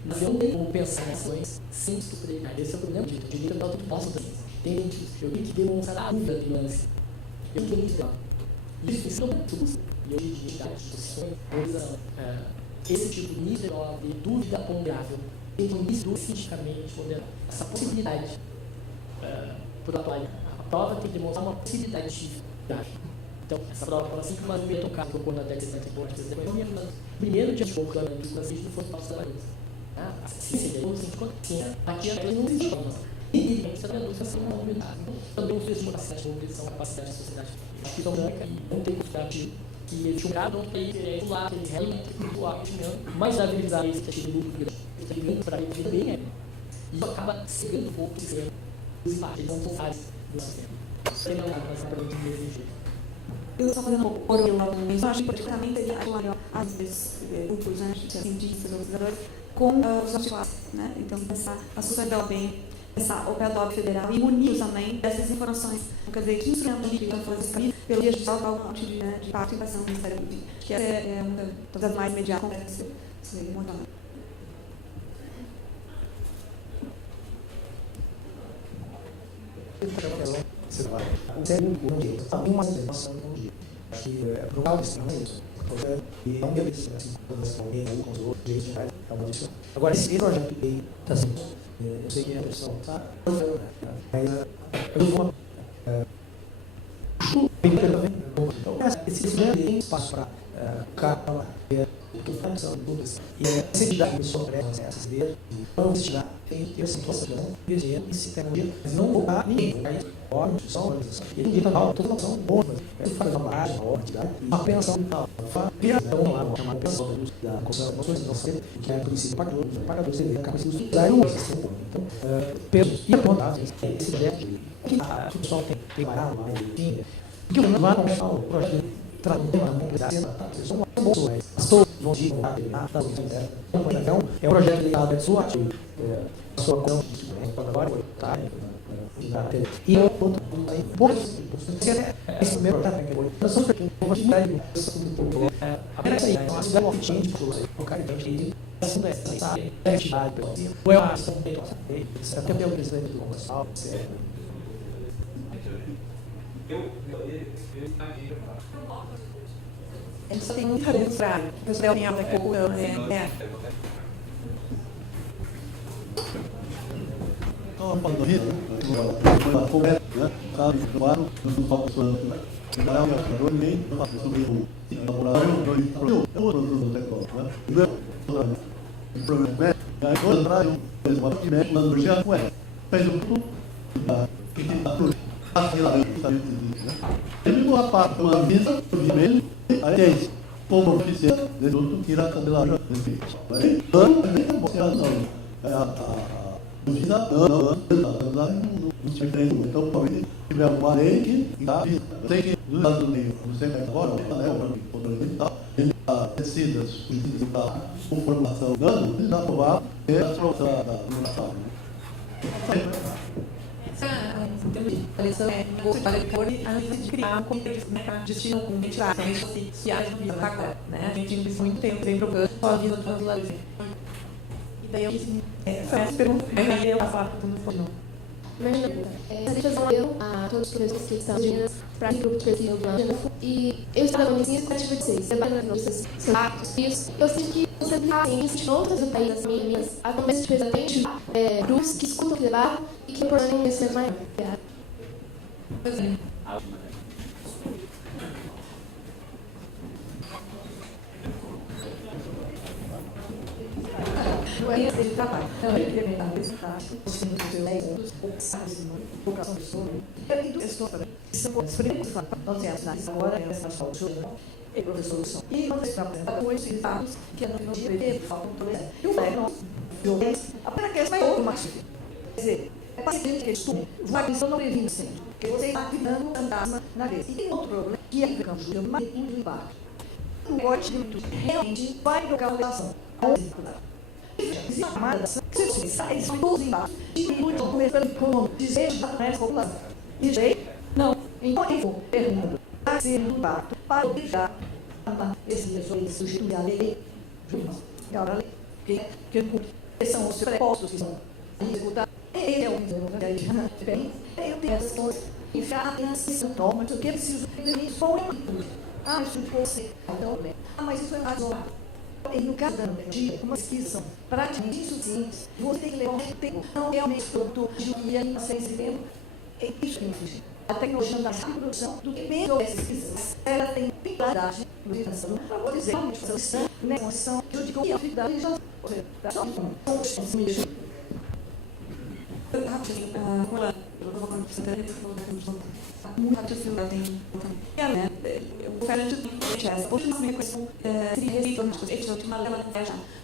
Mas eu não tenho como pensar em ações sem estuprar. Esse é o problema de direito ambiental que tu possa fazer. Tem gente, eu tenho que demonstrar a dúvida de ignorância. Eu tenho que demonstrar. Isso é muito custo. E hoje, de identidade, de associações, organização, esse tipo de nível de dúvida ponderável, tem um nível cientificamente ponderável. Essa possibilidade, por atuar, a prova tem que demonstrar uma possibilidade de então, essa prova, assim como a minha tocada que ocorreu na década de 70 e poucos, primeiro dia de poucamento do Brasil foi para os trabalhadores. A ciência de aqui a não existe. E isso é a educação movimentada. Também os capacidade de mobilização, capacidade de sociedade. Acho que são branca e não tem cuidado que ele tinha um grado onde ele é lá, ele realmente cultuar, mas a habilidade esse tipo de lucro grande para ele bem é. E acaba cegando um pouco os impactos, eles não são fáceis. do sistema. Você não vai essa pergunta de exigir. Eu estou fazendo um pouco por eu acho que particularmente seria atuar às vezes grupos, né, cientistas, pesquisadores, com os nossos classes, né? Então, pensar a sociedade bem, pensar o papel do óbvio federal e munir também dessas informações. Quer dizer, que instrumentos de estão fazendo esse caminho, pelo dia de salvar um monte de participação do Ministério Público, que essa é uma das mais imediatas, seria muito bom. Você vai. O cérebro não diz. Uma informação não diz. Que é para um grau de isso. E não deve ser assim, com alguém ou com os outros, jeitos de é uma disso. Agora, esse projeto aí está sendo. Eu sei que a pessoa está. Mas eu vou. Então, esse projeto tem espaço para calma, e essa entidade começou a essas ideias, vamos investigar, tem essa situação, investir em tecnologia, mas não vou dar ninguém, órgãos, são organizações, e ele está toda uma opção boa, mas ele faz uma margem, uma entidade, uma pensão, vamos lá, vamos chamar de pensão da construção, não sei, que é a princípio pagador, você vê, acaba sendo utilizado um sistema. Então, pesos, e apontar, esse projeto, que o pessoal tem parado lá, enfim, que o lá não é o projeto, traduzir uma comunidade, são uma boa, estou vão de então é um projeto ligado à sua sua conta agora tá e eu ponto aí esse primeiro eu sou uma atividade a primeira aí uma cidade oficiante o cara de assunto é atividade ou é uma ação até o presidente do Conselho ele só tem muita coisa para o pessoal tem aula pouco, né? Então, a vida, foi correta, né? Sabe, claro, eu não falo sobre trabalhar o meu ninguém, eu faço sobre o laboratório, eu outro do sector, né? O problema é, aí quando traz uma médico, quando chega com ela, fez um tudo, que tem a flor, passa lá, ele me rapaz, uma visa, vermelho, aí é isso. Como oficial, de outro, tirar a cabela, aí, não fiz nada, não se fez. Então, talvez tiver uma lei que dá, eu sei que nos Estados Unidos, não sei agora, ele decida a conformação do dano, ele dá provar que a solução da iluminação. A lição é antes de criar um comitê de destino com ventilações sociais do vírus agora, né? A gente precisa muito tempo vem procurando só a vida dos brasileiros. E daí eu quis essa pergunta, aí eu faço tudo no final. Gostaria de fazer um apelo a todos os professores que estão unidos para o grupo de pesquisa do Angelofo e eu estava no ensino expectativa de vocês, debatendo notícias, seus atos, isso. Eu sinto que vocês têm isso de outras do país, as minhas, a conversa de presidente, grupos que escutam, que debatem e que proporcionam um conhecimento maior. Obrigada. Ele trabalha. Então, ele queria mentar esse caso, os filhos do seu leitos, o sabe, o coração do sonho. Ele do estou também. São os primeiros fatos. Nós temos agora, essa só o senhor, e professor do som. E nós estamos apresentando dois resultados que não teve, faltam dois. E o velho, violência, apenas que esse vai outro mais. Quer dizer, é paciente que estuda, vai pensando não previndo sempre. Porque você está criando um fantasma na vez. E tem outro problema, que é o campo de mais do impacto. Um corte de muito realmente vai trocar a relação. Existe uma armadas que se sai, são todos embaixo. E muito começando com desejo da população. E jeito, não. Então, eu vou perguntando a ser do impacto para obrigar esses pessoas substituir a lei. E agora a lei que são os prepostos que são executados. Ele é um bem, eu tenho essas coisas. Enfiar apenas sintomas, o que eu preciso de foi isso de você. Então, mas isso é razoável. E no caso da energia, como as pesquisas são praticamente insuficientes, você tem que levar um tempo, não realmente produtor de que ainda sem esse tempo, é isso que existe. A tecnologia da produção do que mesmo as pesquisas, ela tem piedade no financiamento, para vou dizer, uma discussão, né, condição, que eu digo que a atividade já só um muito raciocínio tem o cara de essa hoje nós conhecemos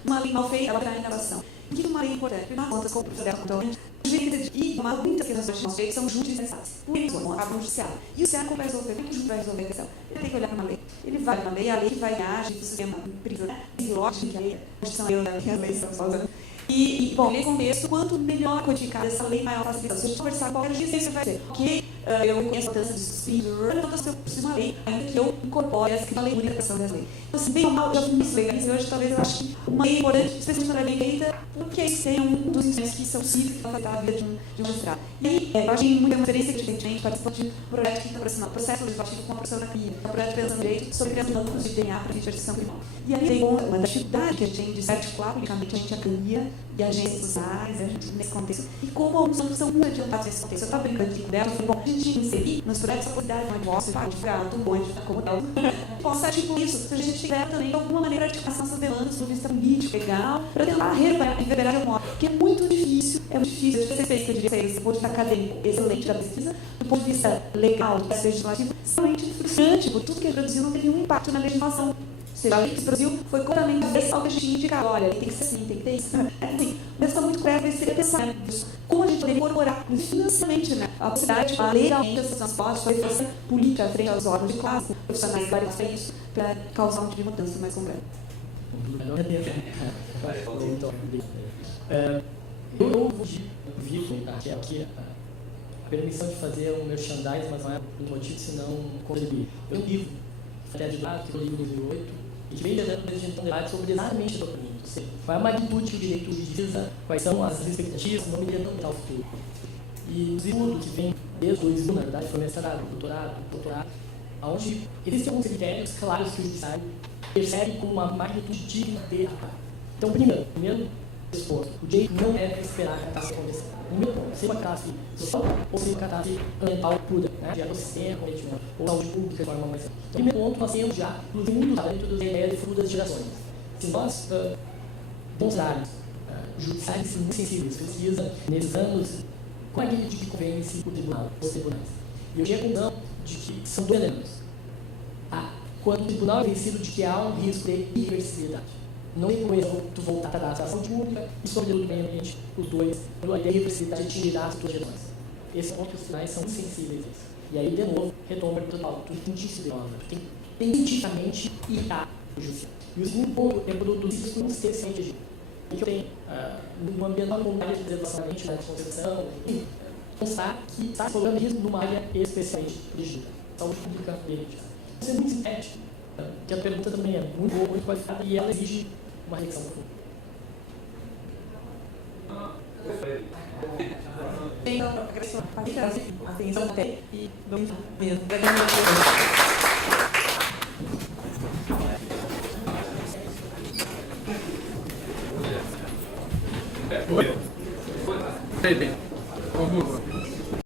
uma lei mal feita ela está em inovação que uma lei importante na conta com o professor da conta e tomar muitas questões de nossos direitos são judiciais. Por isso, acabam no judiciário. E o judiciário como vai resolver? Como é que o juiz vai resolver a questão? Ele tem que olhar para uma lei. Ele vai olhar uma lei, a lei que vai age no sistema privilógico, que a Constituição é a lei são e, bom, nesse contexto, quanto melhor codificada essa lei, maior facilidade. Se a gente conversar com qualquer juiz, você vai dizer, ok, eu reconheço a mudança de subsídio, então eu preciso de uma lei, ainda que eu incorpore essa lei de interpretação das leis. Então, assim, bem ou mal, eu já fui isso legais, e hoje talvez eu acho que uma lei importante, especialmente quando ela é bem feita, porque isso tem um dos instrumentos que são cívicos para afetar a vida de um magistrado. E aí, eu achei muita referência que recentemente participou de um projeto que está aproximando, processo legislativo com a professora na PIA, um projeto pensando direito sobre criação de bancos de DNA para investigação criminal. E aí tem uma dificuldade que a gente tem de se articular publicamente a gente academia e agências sociais, a gente nesse contexto. E como alguns bancos são muito adiantados nesse contexto. Eu estava brincando aqui com ela, eu falei, bom, a gente inserir nos projetos a possibilidade de um negócio, de ficar tão bom, de ficar como ela. Posso articular isso, se a gente tiver também, de alguma maneira, articulação dessas demandas do ponto de vista político, legal, para tentar reverberar o modo. Porque é muito difícil, eu diria que esse ponto de vista acadêmico excelente da pesquisa, do ponto de vista legal, do ponto de vista legislativo, extremamente frustrante, porque tudo que ele produziu não teve nenhum impacto na legislação. Ou seja, a lei que se produziu foi completamente ao que a gente indica. Olha, tem que ser assim, tem que ter isso. Assim, mas está muito claro, mas seria pensar nisso. Como a gente poderia incorporar financeiramente, né, a possibilidade de legalmente esse transporte, fazer força política frente aos órgãos de classe, profissionais vários para isso, para causar um tipo de mudança mais completa. Eu vivo aqui a permissão de fazer um merchandising, mas não é por motivo senão contribuir. Eu vivo até de lá, que eu li em 2008, e que vem gerando um debate sobre exatamente o documento. Ou seja, qual é a magnitude que o direito visa, quais são as expectativas, não me determinar o futuro. E os estudos que vem desde o 2000, na verdade, foi mestrado, doutorado, onde existem alguns critérios claros que o judiciário percebe como uma magnitude digna de ataque. Então, primeiro exposto, o direito não deve esperar a catástrofe acontecer. Primeiro ponto, seja uma catástrofe social ou seja uma catástrofe ambiental pura, né, de ecossistema, ou saúde pública de forma mais. Então, primeiro ponto, nós temos já, inclusive, muito usado dentro da ideia de futuras gerações. Se nós demonstrarmos judiciários muito sensíveis, pesquisa nesses anos, qual é a magnitude que convence o tribunal, os tribunais? E eu tinha a conclusão de que são dois elementos. Quando o tribunal é vencido de que há um risco de irreversibilidade. Não tem como tu voltar a dar a saúde pública e, sobretudo, o meio ambiente, os dois, a ideia de irreversibilidade atingirá as tuas gerações. Esses pontos finais são insensíveis. E aí, de novo, retoma para o tu tem que se demorar, tu tem cientificamente irritar o judiciário. E o segundo ponto é produzir isso com um ser científico. E que eu tenho, no ambiental comunitário de preservação da mente, da concepção, e constar que está colocando risco numa área especialmente dirigida. Saúde pública e ambiente. Isso é muito sintético, que a pergunta também é muito boa, muito qualificada e ela exige uma reflexão profunda. Então, agradeço a atenção até e vamos mesmo. Bem.